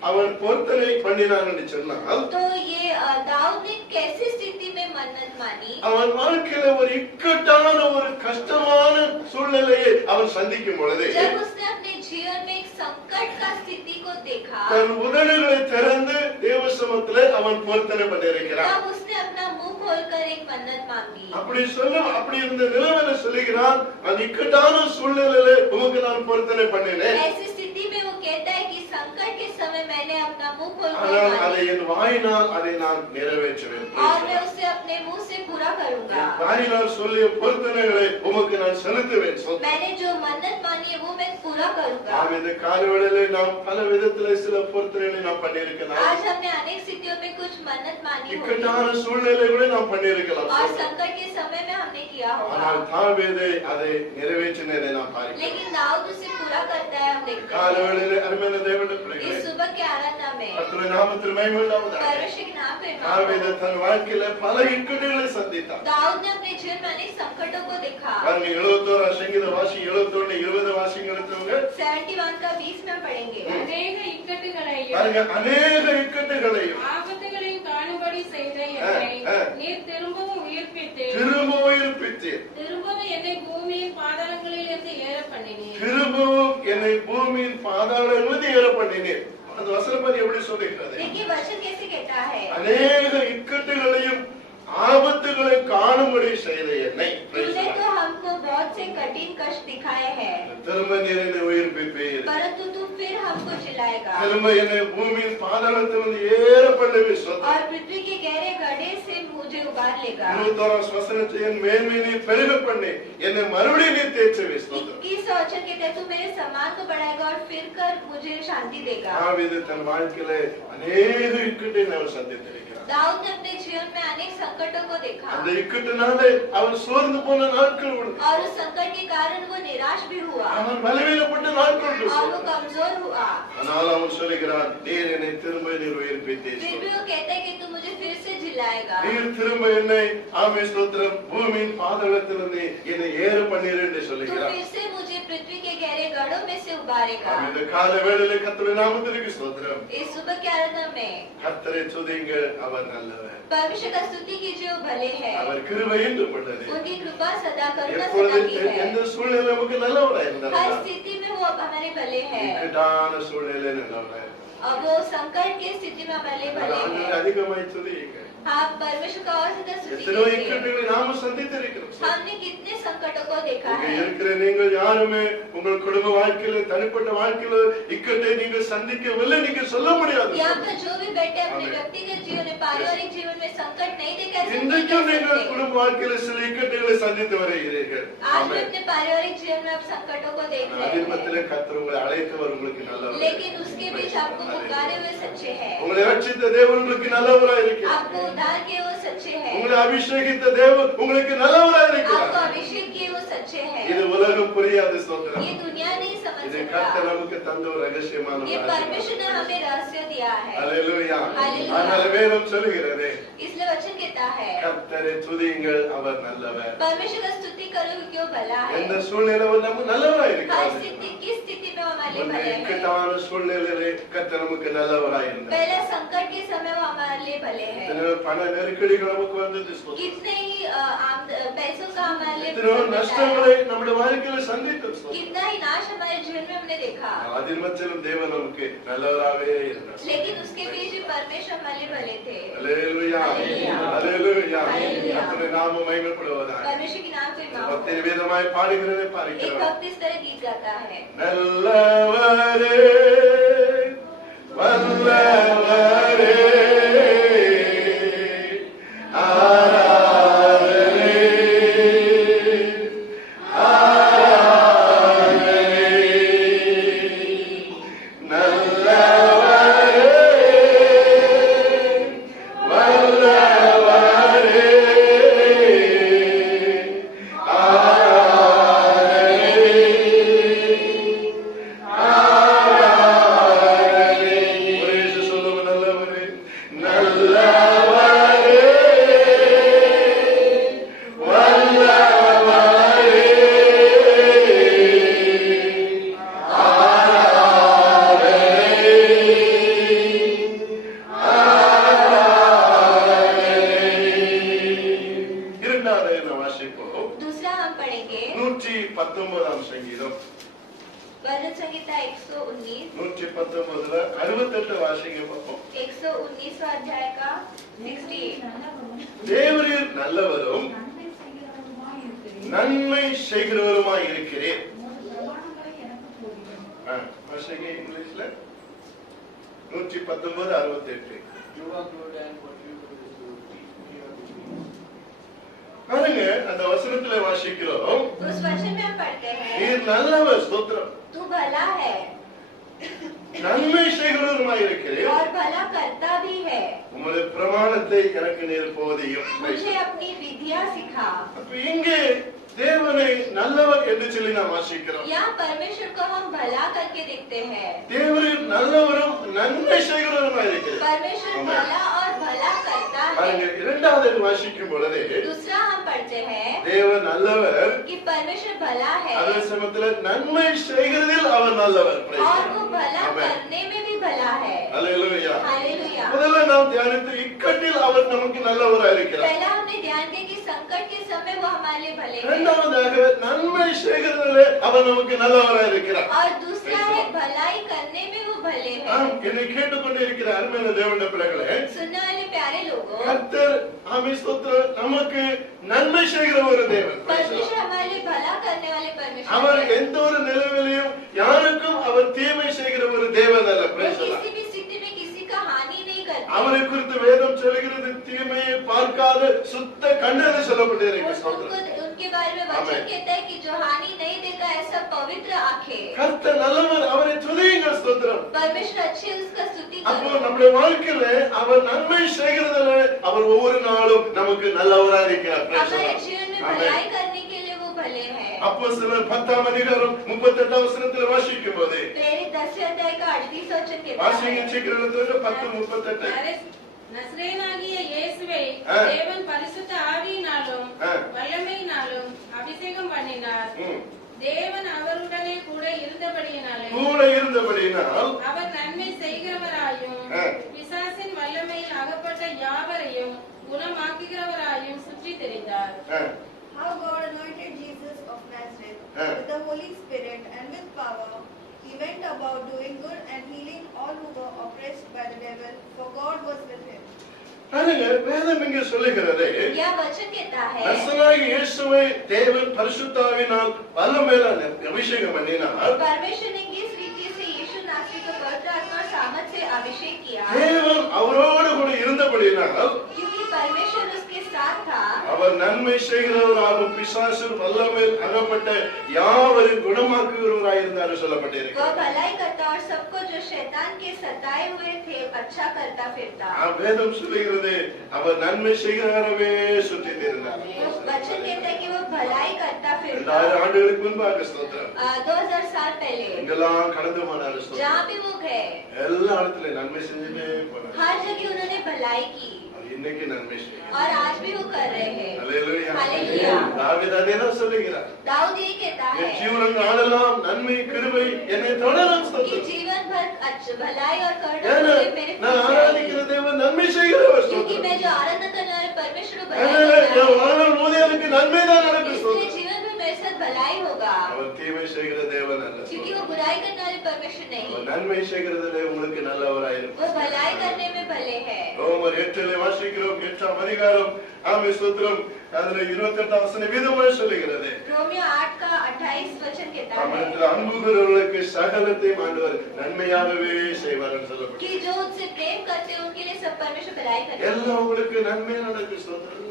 அவன் பொருத்தனை பண்ணினான் என்று சொன்னால், तो ये दाऊद ने कैसी स्थिति में मन्नत मानी? அவன் வாழ்க்கையில ஒரு இக்கட்டான ஒரு கஷ்டமான சூழ்நிலையை அவன் சந்திக்கும் பொழுது जब उसने अपने जीवन में एक संकट का स्थिति को देखा, தன் உதடுகளை திறந்து தேவ சமூகத்திலே அவன் பொருத்தனை பண்ணியிருக்கிறான். तब उसने अपना मुंह खोलकर एक मन्नत मांगी. அப்படி இருந்த நிலைமையில சொல்லுகிறான், அந்த இக்கட்டான சூழ்நிலையில உமக்கு நான் பொருத்தனை பண்ணினேன். ऐसी स्थिति में वो कहता है कि संकट के समय मैंने अपना मुंह खोलकर ஆனால் அதை मानी என் வாயினால் அதை நான் நிறைவேற்றுவேன். और मैं उसे अपने मुंह से पूरा करूंगा। என் வாயினால் சொல்லிய பொருத்தனைகளை உமக்கு நான் செலுத்துவேன். मैंने जो मन्नत मानी है वो मैं पूरा करूंगा। நாம் இந்த காலவேளையிலே நாம் பல விதத்திலே சில பொருத்தனைகளை நாம் பண்ணியிருக்கலாம். आज हमने अनेक स्थितियों में कुछ मन्नत मानी होगी இக்கட்டான சூழ்நிலைகளை நாம் பண்ணியிருக்கலாம். और संकट के समय में हमने किया ஆனால் होगा, தாவீது அதை நிறைவேற்றினதை நாம் பார்க்கிறோம். लेकिन दाऊद उसे पूरा करता है। हम देखते हैं காலவேளையிலே அருமையான தேவனுடைய इस பிள்ளைகளே, सुबह के आराधना में கர்த்தருடைய நாமத்தில் மகிமை உண்டாவதாக. परमेश्वर के नाम पे தாவீது தன் வாழ்க்கையில பல இக்கட்டுகளை சந்தித்தார். दाऊद ने अपने जीवन में अनेक संकटों को देखा। பாருங்க, 71 சங்கீத வாசி 71 20 வாசிங்க எடுத்தவங்க 71 का 20 में पढ़ेंगे। அநேக இக்கட்டுகளையும் பாருங்க, அநேக இக்கட்டுகளையும் ஆபத்துகளையும் காணும்படி செய்த என்னை நீர் திரும்பவும் உயிர்ப்பித்தீர். திரும்ப உயிர்ப்பித்தீர். திரும்பவும் என்னை பூமியின் பாதாளங்களிலிருந்து ஏற பண்ணினீர். திரும்பவும் என்னை பூமியின் பாதாளங்களிலிருந்து ஏற பண்ணினீர். அந்த வசனம் எப்படி சொல்லுகிறது? देखिए वचन कैसे कहता है, அநேக இக்கட்டுகளையும் ஆபத்துகளை காணும்படி செய்த என்னை तूने तो हमको बहुत से कठिन कष्ट दिखाए हैं, திரும்ப நீர் என்னை உயிர்ப்பிப்பீர். परंतु तू फिर हमको जिलाएगा திரும்ப என்னை பூமியின் பாதாளத்திலிருந்து ஏற பண்ணுவீர். और पृथ्वी के गहरे गड्ढे से मुझे उबार लेगा। 21 வசனத்தை என் மேன்மை நீ பெருக பண்ணி என்னை மறுபடியும் நீ தேய்ச்சுவீர். 21 वचन कहता है, तू मेरे सम्मान को बढ़ाएगा और फिर कर मुझे शांति देगा। தாவீது தன் வாழ்க்கையிலே அநேக இக்கட்டை அவர் சந்தித்திருக்கிறார். दाऊद ने अपने जीवन में अनेक संकटों को देखा அந்த இக்கட்டினாலே அவர் சோர்ந்து போன நாட்கள் உண்டு. और उस संकट के कारण वो निराश भी हुआ அவன் பலவீனப்பட்ட நாட்கள் உண்டு. और वो कमजोर हुआ। ஆனால் அவன் சொல்லுகிறான், நீர் என்னை திரும்ப நீர் உயிர்ப்பித்தீர். फिर भी वो कहता है कि तू मुझे फिर से जिलाएगा நீர் திரும்ப என்னை ஆமே ஸ்தோத்திரம் பூமியின் பாதாளத்திலிருந்து என்னை ஏற பண்ணீர் என்று तू சொல்லுகிறார். फिर से मुझे पृथ्वी के गहरे गड्ढों में से उबारेगा। இந்த கால வேளையிலே கர்த்தருடைய நாமத்திற்கு ஸ்தோத்திரம். इस सुबह के आराधना में கர்த்தரை துதியுங்கள், அவர் நல்லவர். परमेश्वर का स्तुति कीजिए, वो भले है, அவர் கிருபை என்றும் உள்ளது. उनकी कृपा सदा करुणा எப்பொழுது सदा की है। எந்த சூழ்நிலை நமக்கு நல்லவராய் हर இருந்தார். स्थिति में वो हमारे भले है இக்கட்டான சூழ்நிலை நல்லவராய் और वो संकट की स्थिति में हमारे लिए भले ஆண்டவரை है। அதிகமாய் துதியுங்கள். आप परमेश्वर का और ज्यादा स्तुति எத்தனையோ कीजिए। இக்கட்டுகளை நாம சந்தித்திருக்கிறோம். हमने कितने संकटों को देखा இங்க है। இருக்கிற நீங்கள் யாருமே உங்கள் குடும்ப வாழ்க்கையில தனிப்பட்ட வாழ்க்கையில இக்கட்டை நீங்கள் சந்திக்கவில்லை, நீங்க சொல்ல முடியாது. यहाँ पर जो भी बैठे अपने व्यक्तिगत जीवन में पारिवारिक जीवन में संकट नहीं देखा, ऐसे नहीं இன்றைக்கும் कह நீங்கள் सकते। குடும்ப வாழ்க்கையில சில இக்கட்டுகளை சந்தித்து வருகிறீர்கள். आज भी अपने पारिवारिक जीवन में आप संकटों को देख रहे हैं, அதிர்மத்திலே கர்த்தர் உங்களை அழைத்தவர் உங்களுக்கு நல்லவர். लेकिन उसके बीच आपको पुकारे हुए सच्चे हैं, உங்களை ரட்சித்த தேவன் உங்களுக்கு நல்லவராய் இருக்கிறார். आपको उद्धार किए वो सच्चे हैं, உங்களை அபிஷேகித்த தேவன் உங்களுக்கு நல்லவராய் आपको இருக்கிறார். अभिषेक किए वो सच्चे இது हैं। உலகம் புரியாத ஸ்தோத்திரம். ये दुनिया नहीं समझ இது கர்த்தர் सकता, நமக்கு தந்த ஒரு ரகசியமான ये ரகசியம். परमेश्वर ने हमें रहस्य दिया है। அல்லேலூயா. அல்லேலூயா. ஆனால் வேதம் சொல்லுகிறது, इसलिए वचन कहता है, கர்த்தரை துதியுங்கள், அவர் நல்லவர். परमेश्वर का स्तुति करो क्योंकि वो भला है। எந்த சூழ்நிலையிலும் நம்ம நல்லவராய் हर இருக்கிறார். स्थिति किस स्थिति में वो हमारे लिए ஒரு भले है। இக்கட்டான சூழ்நிலையிலே கர்த்தர் நமக்கு நல்லவராய் இருந்தார். पहले संकट के समय वो हमारे लिए भले है। எத்தனையோ பண நெருக்கடிகள் நமக்கு வந்தது ஸ்தோத்திரம். कितने ही पैसों का हमारे लिए எத்தனையோ प्रसन्न நஷ்டங்களை है। நம்முடைய வாழ்க்கையில சந்தித்தோம் ஸ்தோத்திரம். कितना ही नाश हमारे जीवन में हमने देखा, அதில் மத்தியிலும் தேவன் நமக்கு நல்லவராகவே இருந்தார். लेकिन उसके बीच भी परमेश्वर हमारे लिए भले थे। அல்லேலூயா. அல்லேலூயா. அல்லேலூயா. அல்லேலூயா. கர்த்தருடைய நாமம் மகிமைப்படுவதாக. परमेश्वर के नाम पे பக்தி விதமாய் பாடுகிறதை एक பார்க்கிறோம். भक्त इस तरह गीत गाता है, நல்லவரே வல்லவரே ஆராதனை ஆராதனை நல்லவரே வல்லவரே இரண்டாவது நாம் வாசிப்போம். दूसरा हम पढ़ेंगे 119 சங்கீதம். भजन संहिता 119 119ல 68 வாசிங்க பார்ப்போம். 119वां अध्याय का 68। தேவரீர் நல்லவரும் நன்மை செய்கிறவருமாய் இருக்கிறேர். வாசிங்க இங்கிலீஷ்ல. 119 68. You are good and what you do is to teach me your teaching. பாருங்க அந்த வசனத்துல வாசிக்கிறோம், उस वचन में हम पढ़ते हैं, நீர் நல்லவர், ஸ்தோத்திரம், तू भला है நன்மை செய்கிறவருமாய் இருக்கிறேன், और भला करता भी है, உமது பிரமாணத்தை எனக்கு நீர் போதியும். मुझे अपनी विधियां सिखा। அப்ப இங்கே தேவனை நல்லவர் என்று சொல்லி நாம் வாசிக்கிறோம். यहाँ परमेश्वर को हम भला करके देखते हैं। தேவன் நல்லவரும் நன்மை செய்கிறவருமாய் இருக்கிறார். परमेश्वर भला और भला करता है। பாருங்க இரண்டாவது வாசிக்கும் பொழுது दूसरा हम पढ़ते हैं தேவன் நல்லவர், कि परमेश्वर भला है அதே சமயத்துல நன்மை செய்கிறதில் அவர் நல்லவர். और वो भला करने में भी भला है। அல்லேலூயா. हालेलुया। முதல்ல நாம் தியானித்து இக்கட்டில் அவர் நமக்கு நல்லவராய் இருக்கிறார். पहला हमने ध्यान दिया कि संकट के समय वो हमारे लिए भले हैं, இரண்டாவதாக நன்மை செய்கிறதிலே அவர் நமக்கு நல்லவராய் இருக்கிறார். और दूसरा है भलाई करने में वो भले ஆம், हैं। என்னை கேட்டுக்கொண்டு இருக்கிற அருமையான தேவனுடைய பிள்ளைகளே, सुनने वाले प्यारे लोगों, கர்த்தர் ஆமென் ஸ்தோத்திரம் நமக்கு நன்மை செய்கிற ஒரு தேவன். परमेश्वर हमारे लिए भला करने वाले அவர் परमेश्वर है। எந்த ஒரு நிலையிலும் யாருக்கும் அவர் தீமை செய்கிற ஒரு தேவன் அல்ல. वो Praise the Lord. किसी भी स्थिति में किसी का हानि नहीं करते। அவரை குறித்து வேதம் சொல்கிறது, தீமையை பார்க்காத சுத்த கண்ணென்று சொல்லப்பட்டிருக்கிறது. उनके बारे में वचन कहता है कि जो हानि नहीं देता ऐसा पवित्र आंखें। கர்த்தர் நல்லவர், அவரை துதியுங்கள். ஸ்தோத்திரம். परमेश्वर अच्छे उसका स्तुति அப்போ करो। நம்முடைய வாழ்க்கையில அவர் நன்மை செய்கிறதுல அவர் ஒவ்வொரு நாளும் நமக்கு நல்லவராக இருக்கிறார். Praise the हमारे Lord. जीवन में Amen. भलाई करने के लिए वो भले हैं। அப்போஸ்தலர் 10ஆம் அதிகாரம் 38ஆம் வசனத்தில் வாசிக்கும் போது प्रेरित 10वें अध्याय का 38 वचन कहता வாசிங்க है, சீக்கிரம் 10:38. நசரேயனாகிய இயேசுவை தேவன் பரிசுத்த ஆவியினாலும் வல்லமையினாலும் அபிஷேகம் பண்ணினார். ம். தேவன் அவருடனே கூட இருந்தபடியினாலே கூட இருந்தபடியினால் அவர் நன்மை செய்கிறவராயும் ஆ. பிசாசின் வல்லமையில் அகப்பட்ட யாவரையும் குணமாக்குகிறவராயும் சுற்றி தெரிந்தார். How God anointed Jesus of Nazareth Ah. with the Holy Spirit and with power. He went about doing good and healing all who were oppressed by the devil, for God was with him. பாருங்க, வேதம் இங்கே சொல்லுகிறது, यह वचन कहता है, நசராகிய இயேசுவை தேவன் பரிசுத்தாவினால் வல்லமையால் அபிஷேகம் பண்ணினார். परमेश्वर ने किस रीति से यीशु नासरी को पवित्र आत्मा और सामर्थ से अभिषेक किया, தேவன் அவரோடு கூட இருந்தபடியினால் क्योंकि परमेश्वर उसके साथ था। அவர் நன்மை செய்கிறவராகவும் பிசாசின் வல்லமையில் அகப்பட்ட யாவரையும் குணமாக்குகிறவராய் இருந்தார் சொல்லப்பட்டிருக்கிறது. वह भलाई करता और सबको जो शैतान के सताए हुए थे अच्छा करता फिरता। வேதம் சொல்லுகிறது, அவர் நன்மை செய்கிறவரவே சுற்றி இருந்தார். वचन कहता है कि वो भलाई करता फिरता। 2000 ஆண்டுகளுக்கு முன்பாக ஸ்தோத்திரம் 2000 साल पहले எங்கெல்லாம் கடந்து போனார் ஸ்தோத்திரம். जहाँ भी वो गए, எல்லா இடத்துலயும் நன்மை செஞ்சுட்டே போனார். हर जगह उन्होंने भलाई की அவர் இன்னைக்கு நன்மை செய்கிறார். और आज भी वो कर रहे हैं। அல்லேலூயா. हालेलुया। தாவீது அதைதான் சொல்லுகிறார், दाऊद ये कहता என் है ஜீவன் நாளெல்லாம் நன்மை கிருபை என்னை தொடரும் कि ஸ்தோத்திரம். जीवन भर भलाई और करुणा ஏன்னா मेरे நான் पीछे ஆராதிக்கிற रहेगी। தேவன் நன்மை செய்கிறவர் क्योंकि ஸ்தோத்திரம். मैं जो आराधना करने वाले परमेश्वर को ஏன்னா भलाई என் करता வாழ்நாள் முழுவதும் எனக்கு நன்மை தான் நடக்கும் है, इसलिए ஸ்தோத்திரம். जीवन में मेरे साथ भलाई होगा, அவர் தீமை செய்கிற தேவன் அல்ல क्योंकि वो ஸ்தோத்திரம். बुराई करने वाले परमेश्वर அவர் नहीं, நன்மை செய்கிறதிலே உங்களுக்கு நல்லவராயிருப்பார். वो भलाई करने में भले है। ரோமர் 8 வாசிக்கிறோம், 8ஆம் அதிகாரம் ஆமென் ஸ்தோத்திரம். அதுல 28ஆம் வசனம் விதமாய் சொல்லுகிறது, रोमियो 8 का 28 वचन कहता है அவரிடத்தில் அன்புகிறவர்களுக்கு சகலத்தையும் ஆண்டவர் நன்மையாகவே செய்வார் என்று சொல்லப்பட்டு कि जो उससे प्रेम करते हैं उनके लिए सब परमेश्वर भलाई करते हैं। எல்லாம் உங்களுக்கு நன்மையா நடக்கும் ஸ்தோத்திரம்.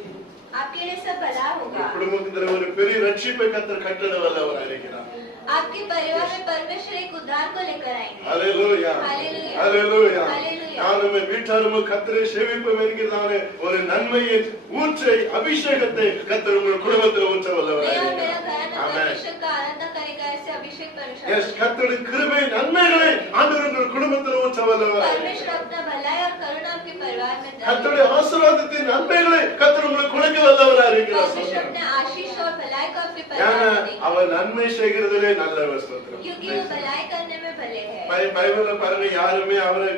आपके लिए सब भला உங்க होगा। குடும்பத்தில் ஒரு பெரிய ரட்சிப்பை கர்த்தர் கட்டளை வல்லவராக இருக்கிறார். आपके परिवार में परमेश्वर एक उद्धार को लेकर आएंगे। ஹalleluya. Hallelujah. ஹalleluya. Hallelujah. நானும் என் வீட்டாரும் கர்த்தரை சேவிப்போம் என்கிறதான ஒரு நன்மையின் ஊற்றை அபிஷேகத்தை கர்த்தர் உங்கள் குடும்பத்தில் ஊற்ற வல்லவராக मैं और मेरा இருக்கிறார். घर में ஆமென். परमेश्वर का आराधना करेगा, ऐसे अभिषेक परमेश्वर எஸ் கர்த்தருடைய கிருபை நன்மைகளை ஆண்டவர் உங்கள் குடும்பத்தில் ஊற்ற வல்லவராக परमेश्वर இருக்கிறார். अपना भलाई और करुणा आपके परिवार में கர்த்தருடைய ஆசீர்வாதத்தின் நன்மைகளை கர்த்தர் உங்களுக்கு கொடுக்க வல்லவராக இருக்கிறார். परमेश्वर अपने आशीष और भलाई को आपके ஏன்னா परिवार में देंगे, அவர் நன்மை செய்கிறதிலே நல்லவர் ஸ்தோத்திரம். क्योंकि वो भलाई करने में भले है। பைபிள்ல பாருங்க, யாருமே அவரை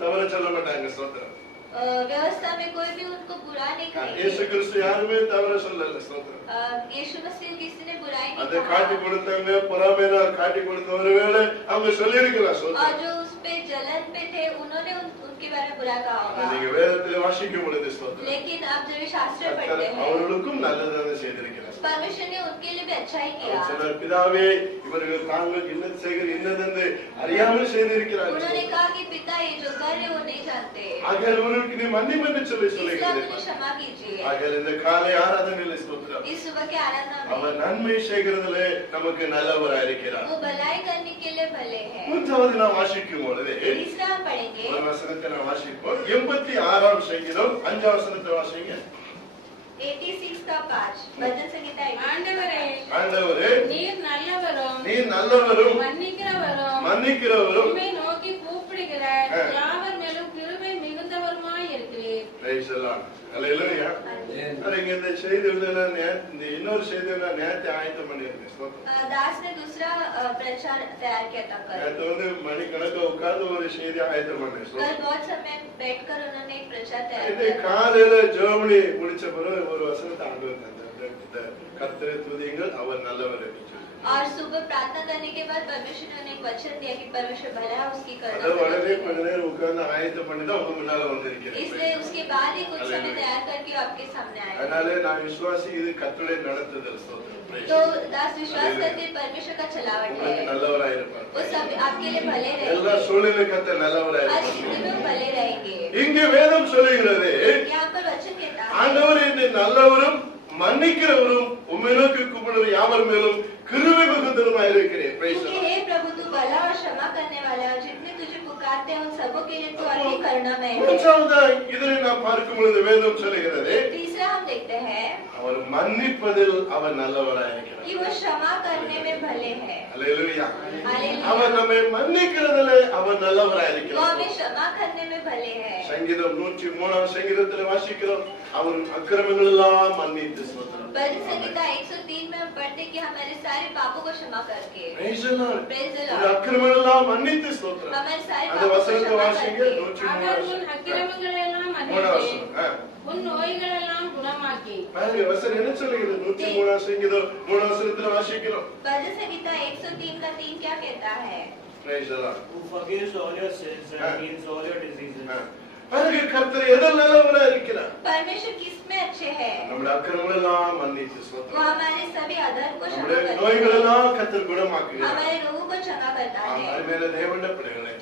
தவற சொல்ல மாட்டாங்க ஸ்தோத்திரம். व्यवस्था में कोई भी उनको बुरा नहीं இயேசு करेगा। கிறிஸ்து யாருமே தவற சொல்லல ஸ்தோத்திரம். यीशु मसीह किसी ने बुराई அதை नहीं காட்டி कहा, கொடுத்தவங்க பொறாமையினால் காட்டி கொடுத்த ஒருவேளை அவங்க சொல்லி இருக்கலாம் और ஸ்தோத்திரம். जो उस पे जलन पे थे उन्होंने उनके बारे में बुरा कहा ஆனா நீங்க होगा। வேதத்தில் வாசிக்கும் பொழுது ஸ்தோத்திரம், लेकिन आप जब शास्त्र கர்த்தர் पढ़ते हैं அவர்களுக்கும் நல்லதாக செய்திருக்கிறார். परमेश्वर ने उनके लिए भी अच्छा ही அவர் किया। சொன்னார், பிதாவே இவர்கள் தாங்கள் என்ன செய்கிற என்னதென்று அறியாமல் செய்திருக்கிறார்கள். उन्होंने कहा कि पिता ये जो कर रहे वो नहीं जानते, ஆகையால் இவர்களுக்கு நீ மன்னிப்பு என்று इसलिए சொல்லுகிறேன். उन्हें क्षमा कीजिए। ஆகையால் இந்த காலை ஆராதனையில் ஸ்தோத்திரம். इस सुबह के आराधना அவர் में நன்மை செய்கிறதிலே நமக்கு நல்லவராய் இருக்கிறார். वो भलाई करने के लिए भले हैं। மூன்றாவது நாம் வாசிக்கும் பொழுது तीसरा हम पढ़ेंगे ஒரு வசனத்தை நாம் வாசிப்போம். 86 சங்கீதம் 5 வசனத்தை வாசிங்க. 86 का 5 भजन संहिता 86 ஆண்டவரே, ஆண்டவரே நீர் நல்லவரும் நீர் நல்லவரும் மன்னிக்கிறவரும் மன்னிக்கிறவரும் உம்மை நோக்கி கூப்பிடுகிற யாவர் மேலும் கிருபை மிகுந்தவருமாய் இருக்கிறீர். Praise the Lord. Hallelujah. இங்க இந்த செய்தி வந்து நான் இந்த இன்னொரு செய்தி நான் நேரத்தை ஆயத்தம் பண்ணியிருக்கேன். ஸ்தோத்திரம். दास ने दूसरा प्रचार तैयार किया था कल। நேற்று வந்து மணிக்கணக்கா உட்கார்ந்து ஒரு செய்தி ஆயத்தம் பண்ணேன். कल ஸ்தோத்திரம். बहुत समय बैठकर उन्होंने एक प्रचार तैयार இது किया था। காலையில ஜெர்மனி முடிச்ச பிறகு ஒரு வசனத்தை ஆண்டவர் தந்தார். கர்த்தரை துதியுங்கள், அவர் நல்லவர் என்று சொல்லி. और सुबह प्रार्थना करने के बाद परमेश्वर ने उन्हें एक वचन दिया कि परमेश्वर भला है उसकी அது करना உடனே चाहिए। கொஞ்ச நேரம் உட்கார்ந்து ஆயத்தம் பண்ணி தான் உங்க முன்னால வந்திருக்கிறேன். इसलिए उसके बाद ही कुछ समय तैयार करके आपके सामने आए। அதனால நான் விசுவாசி இது கர்த்தருடைய நடத்துதல். ஸ்தோத்திரம். Praise तो the Lord. दास विश्वास करते हैं परमेश्वर का चलावट है, உங்களுக்கு நல்லவராய் இருப்பார். वो सब आपके लिए भले எல்லா रहेंगे, சூழ்நிலை கர்த்தர் நல்லவராய் हर இருப்பார். स्थिति में भले रहेंगे। இங்கே வேதம் சொல்லுகிறது, यहाँ पर वचन कहता है ஆண்டவர் என்னை நல்லவரும் மன்னிக்கிறவரும் உம்மை நோக்கி கூப்பிடுற யாவர் மேலும் கிருபை மிகுந்தவருமாய் இருக்கிறேன். Praise the क्योंकि Lord. हे प्रभु तू भला और क्षमा करने वाला है, और जितने तुझे पुकारते हैं उन सबों के लिए तू अति करुणामय है। மூன்றாவதாய் இதனை நாம் பார்க்கும் பொழுது வேதம் சொல்லுகிறது, तीसरा हम देखते हैं அவர் மன்னிப்பதில் அவர் நல்லவராய் இருக்கிறார். कि वो क्षमा करने में भले हैं। அல்லேலூயா. हालेलुया। அவர் நம்மை மன்னிக்கிறதிலே அவர் நல்லவராய் वो இருக்கிறார். हमें क्षमा करने में भले हैं। சங்கீதம் 103 சங்கீதத்தில் வாசிக்கிறோம், அவர் அக்கிரமங்கள் எல்லாம் மன்னித்து ஸ்தோத்திரம். भजन संहिता 103 में हम पढ़ते हैं कि हमारे सारे पापों को क्षमा करके, Praise the Lord. Praise the இந்த Lord, அக்கிரமங்கள் எல்லாம் மன்னித்து ஸ்தோத்திரம். हमारे सारे அந்த पापों को வசனத்தை क्षमा வாசிங்க. करके, 103 அவர் உன் அக்கிரமங்களெல்லாம் மூணாவது மன்னித்து வசனம். உன் நோய்களெல்லாம் குணமாக்கி. பாருங்க வசனம் என்ன சொல்லுகிறது? 103 சங்கீதம் 3 வசனத்துல வாசிக்கிறோம். भजन संहिता 103 का 3 क्या कहता है? Praise the Lord. Who forgives all your sins and heals all your diseases. பாருங்க கர்த்தர் எதில் நல்லவராய் இருக்கிறார்? परमेश्वर किसमें अच्छे हैं? நம்முடைய அக்கிரமங்கள் எல்லாம் மன்னித்து वो ஸ்தோத்திரம். हमारे सभी अधर्म को क्षमा நம்முடைய करता நோய்கள் है, எல்லாம் கர்த்தர் குணமாக்குகிறார். हमारे रोगों को क्षमा करता है। அருமையான தேவனுடைய பிள்ளைகளே,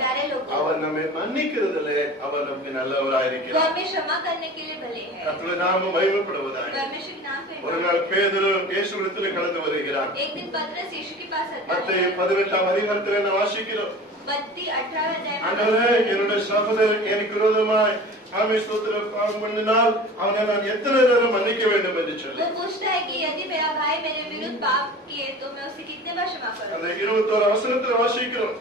प्यारे लोगों, அவர் நம்மை மன்னிக்கிறதிலே அவர் நமக்கு நல்லவராய் वो இருக்கிறார். हमें क्षमा करने के लिए भले हैं। கர்த்தருடைய நாமம் மகிமைப்படுவதாக. परमेश्वर के नाम पे ஒரு நாள் பேதுரு இயேசுவிடத்தில் கடந்து வருகிறார். एक दिन पतरस यीशु के पास आता மத்தேயு है। 18 அதிகாரத்தில் என்ன வாசிக்கிறோம்? मत्ती 18 अध्याय ஆண்டவரே, में என்னுடைய சகோதரன் எனக்கு விரோதமாய் ஆமென் ஸ்தோத்திரம் பாவம் பண்ணினால் அவனை நான் எத்தனை நேரம் மன்னிக்க வேண்டும் என்று சொல்லி वो पूछता है कि यदि मेरा भाई मेरे विरुद्ध पाप किए तो मैं उसे कितने बार क्षमा அந்த करूं? 21 வசனத்தில் வாசிக்கிறோம்.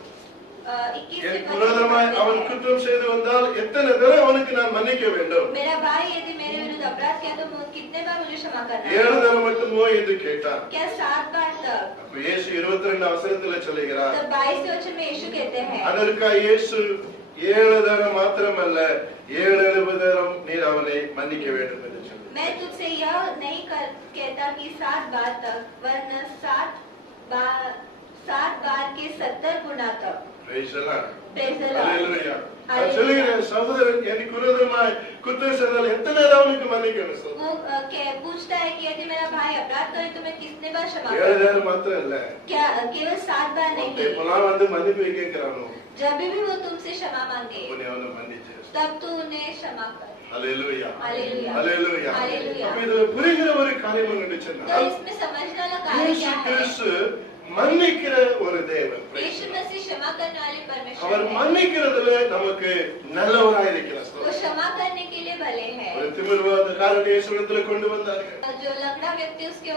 21 எனக்கு விரோதமாய் அவன் குற்றம் செய்து வந்தால் எத்தனை தடவை அவனுக்கு நான் மன்னிக்க வேண்டும்? मेरा भाई यदि मेरे विरुद्ध अपराध किया तो मैं कितने बार मुझे क्षमा करना 7 है? தடவை மட்டுமோ என்று கேட்டார். क्या 7 बार तक? அப்ப இயேசு 22 வசனத்தில் சொல்லுகிறார், तब 22 वचन में यीशु कहते हैं, அதற்காக இயேசு 7 தரம் மாத்திரமல்ல 7 தரம் நீர் அவனை மன்னிக்க வேண்டும் என்று சொன்னார். मैं तुझसे यह नहीं कहता कि 7 बार तक, वरन 7 बार के 70 गुना तक। Praise the Lord. Praise the Lord. Hallelujah. நான் சொல்லுகிறேன், சகோதரன் எனக்கு விரோதமாய் குற்றம் செய்தால் எத்தனை நேரம் அவனுக்கு மன்னிக்கணும்? वो पूछता है कि यदि मेरा भाई अपराध करे तो मैं कितने बार क्षमा 7 करूं? நேரம் மாத்திரம் இல்ல, क्या केवल 7 बार नहीं? எப்பெல்லாம் வந்து மன்னிப்பு கேட்கிறானோ जब भी वो तुमसे क्षमा मांगे அவனை அவனை மன்னிச்சு. तब तू उन्हें क्षमा कर। Hallelujah. Hallelujah. Hallelujah. Hallelujah. அப்ப இதுல புரிகிற ஒரு காரியம் என்னன்னு तो சொன்னால், इसमें समझने वाला कार्य இயேசு क्या है? கிறிஸ்து மன்னிக்கிற ஒரு தேவன். यीशु मसीह क्षमा करने वाले परमेश्वर அவர் है। மன்னிக்கிறதுல நமக்கு நல்லவராய் இருக்கிறார். वो क्षमा करने के लिए भले हैं। ஒரு திமிர்வாதக்காரனை இயேசுவிடத்துல கொண்டு வந்தார்கள். जो लंगड़ा व्यक्ति उसको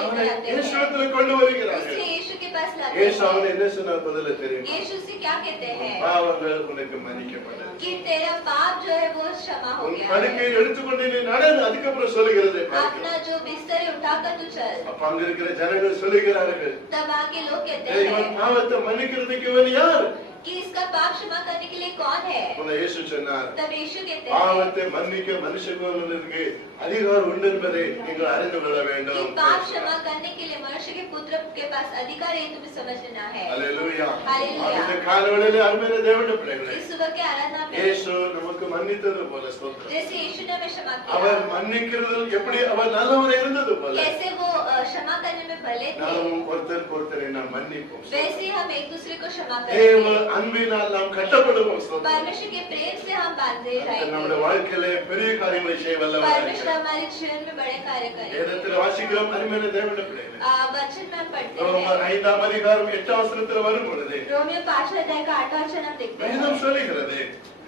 அவனை लेकर आते हैं, இயேசுவிடத்துல கொண்டு வருகிறார்கள். उसे यीशु के पास लाते இயேசு அவனை हैं। என்ன சொன்னார் பதில தெரியும்? यीशु से क्या कहते हैं? பாவங்கள் உனக்கு மன்னிக்கப்பட்டது. कि तेरा पाप जो है वो क्षमा हो உன் गया படுக்கையை है। எடுத்துக்கொண்டு நீ நடந்து அதுக்கப்புறம் சொல்லுகிறது अपना जो बिस्तर है उठाकर तू चल। அப்ப அங்க இருக்கிற ஜனங்கள் சொல்லுகிறார்கள், तब आके लोग कहते "ஏய், இவன் हैं பாவத்தை மன்னிக்கிறதுக்கு இவன் யார்?" कि इसका पाप क्षमा करने के लिए कौन है। அப்ப இயேசு சொன்னார், तब यीशु कहते हैं பாவத்தை மன்னிக்க மனுஷகுமாரனுக்கு அதிகாரம் உண்டு என்பதை நீங்கள் அறிந்து கொள்ள कि வேண்டும். पाप क्षमा करने के लिए मनुष्य के पुत्र के पास अधिकार है, तुम्हें समझ लेना है। அல்லேலூயா. हालेलुया। இந்த காலவெளியிலே அருமையான தேவனுடைய பிள்ளைகளே, इस सुबह के आराधना में இயேசு நமக்கு மன்னித்தது போல ஸ்தோத்திரம். जैसे यीशु ने हमें क्षमा அவர் किया, மன்னிக்கிறதில் எப்படி அவர் நல்லவராய் இருந்தது போல कैसे वो क्षमा करने में भले थे, நாமும் ஒருத்தருக்கு ஒருத்தரை நாம் மன்னிப்போம். वैसे ही हम एक दूसरे को क्षमा தேவ करेंगे। அன்பினால் நாம் கட்டப்படுவோம். ஸ்தோத்திரம். परमेश्वर के प्रेम से हम बांधे நம்முடைய रहेंगे। வாழ்க்கையிலே பெரிய காரியங்களை செய்ய வல்லவராய் परमेश्वर இருக்கிறார். हमारे जीवन में बड़े कार्य करेंगे। வேதத்தில் வாசிக்கிறோம் அருமையான தேவனுடைய பிள்ளைகளே, वचन में हम पढ़ते ரோமர் हैं, 5ஆம் அதிகாரம் 8ஆம் வசனத்துல வரும் பொழுது रोमियो 5 अध्याय का 8वां वचन हम देखते வேதம் हैं। சொல்லுகிறது,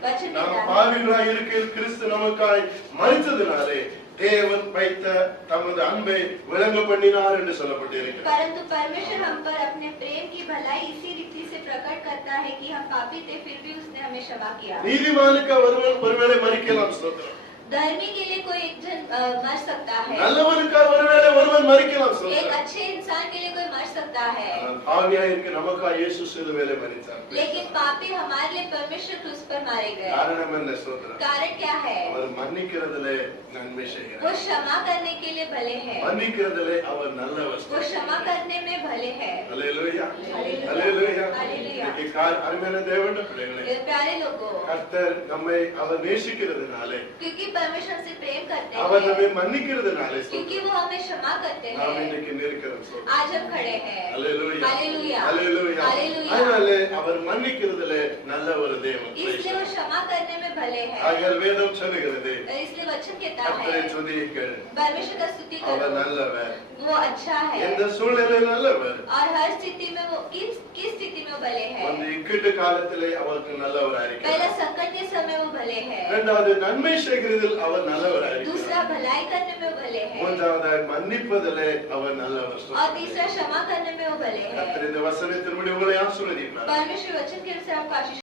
वचन நாம் कहता है, பாவிகளாய் இருக்கையில் கிறிஸ்து நமக்காய் மரித்ததினாலே தேவன் வைத்த தமது அன்பை விளங்க பண்ணினார் என்று சொல்லப்பட்டிருக்கிறது. परंतु परमेश्वर हम पर अपने प्रेम की भलाई इसी रीति से प्रकट करता है कि हम पापी थे, फिर भी उसने हमें क्षमा किया। நீதிமானுக்கு ஒருவேளை மரிக்கலாம். ஸ்தோத்திரம். धर्मी के लिए कोई एक जन मर सकता है, நல்லவனுக்கு ஒருவேளை ஒருவன் மரிக்கலாம். एक ஸ்தோத்திரம். अच्छे इंसान के लिए कोई मर सकता है, ஆனால் பாவியாய் இருக்க நமக்காய் இயேசு சிலுவையிலே மரித்தார். लेकिन पापी हमारे लिए परमेश्वर क्रूस पर मारे गए। காரணம் என்ன? ஸ்தோத்திரம். कारण क्या है? அவர் மன்னிக்கிறதிலே நன்மை वो செய்கிறார். क्षमा करने के लिए भले हैं, மன்னிக்கிறதிலே அவர் நல்லவர். वो क्षमा करने में भले हैं। அல்லேலூயா. அல்லேலூயா. அல்லேலூயா. அல்லேலூயா. இன்னைக்கு அருமையான தேவனுடைய பிள்ளைகளே, ये प्यारे लोगों, கர்த்தர் நம்மை அவர் நேசிக்கிறதுனாலே, क्योंकि परमेश्वर से प्रेम करते அவர் हैं, நம்மை மன்னிக்கிறதுனாலே क्योंकि वो हमें क्षमा करते நாம் हैं, இன்னைக்கு நிற்கிறோம். ஸ்தோத்திரம். आज हम खड़े हैं। அல்லேலூயா. हालेलुया। அல்லேலூயா. हालेलुया। அதனாலே அவர் மன்னிக்கிறதிலே நல்ல ஒரு தேவன். इसलिए वो क्षमा करने में भले हैं, ஆகையால் வேதம் சொல்லுகிறது, इसलिए वचन कहता கர்த்தரை है துதியுங்கள், परमेश्वर का स्तुति அவர் करो, நல்லவர். वो अच्छा है, எந்த சூழ்நிலையில் நல்லவர். और हर स्थिति में वो किस स्थिति में भले हैं। அந்த இக்கட்டு காலத்திலே அவருக்கு நல்லவராக पहला இருக்கிறார். संकट के समय वो भले हैं, இரண்டாவது நன்மை செய்கிறதில் அவர் நல்லவராக दूसरा இருக்கிறார். भलाई करने में भले हैं, மூன்றாவது மன்னிப்பதிலே அவர் நல்லவர். और तीसरा क्षमा करने में वो भले हैं। கர்த்தர் இந்த வசனத்தின்படி உங்களை ஆசீர்வதிப்பார். परमेश्वर वचन के अनुसार आपको आशीष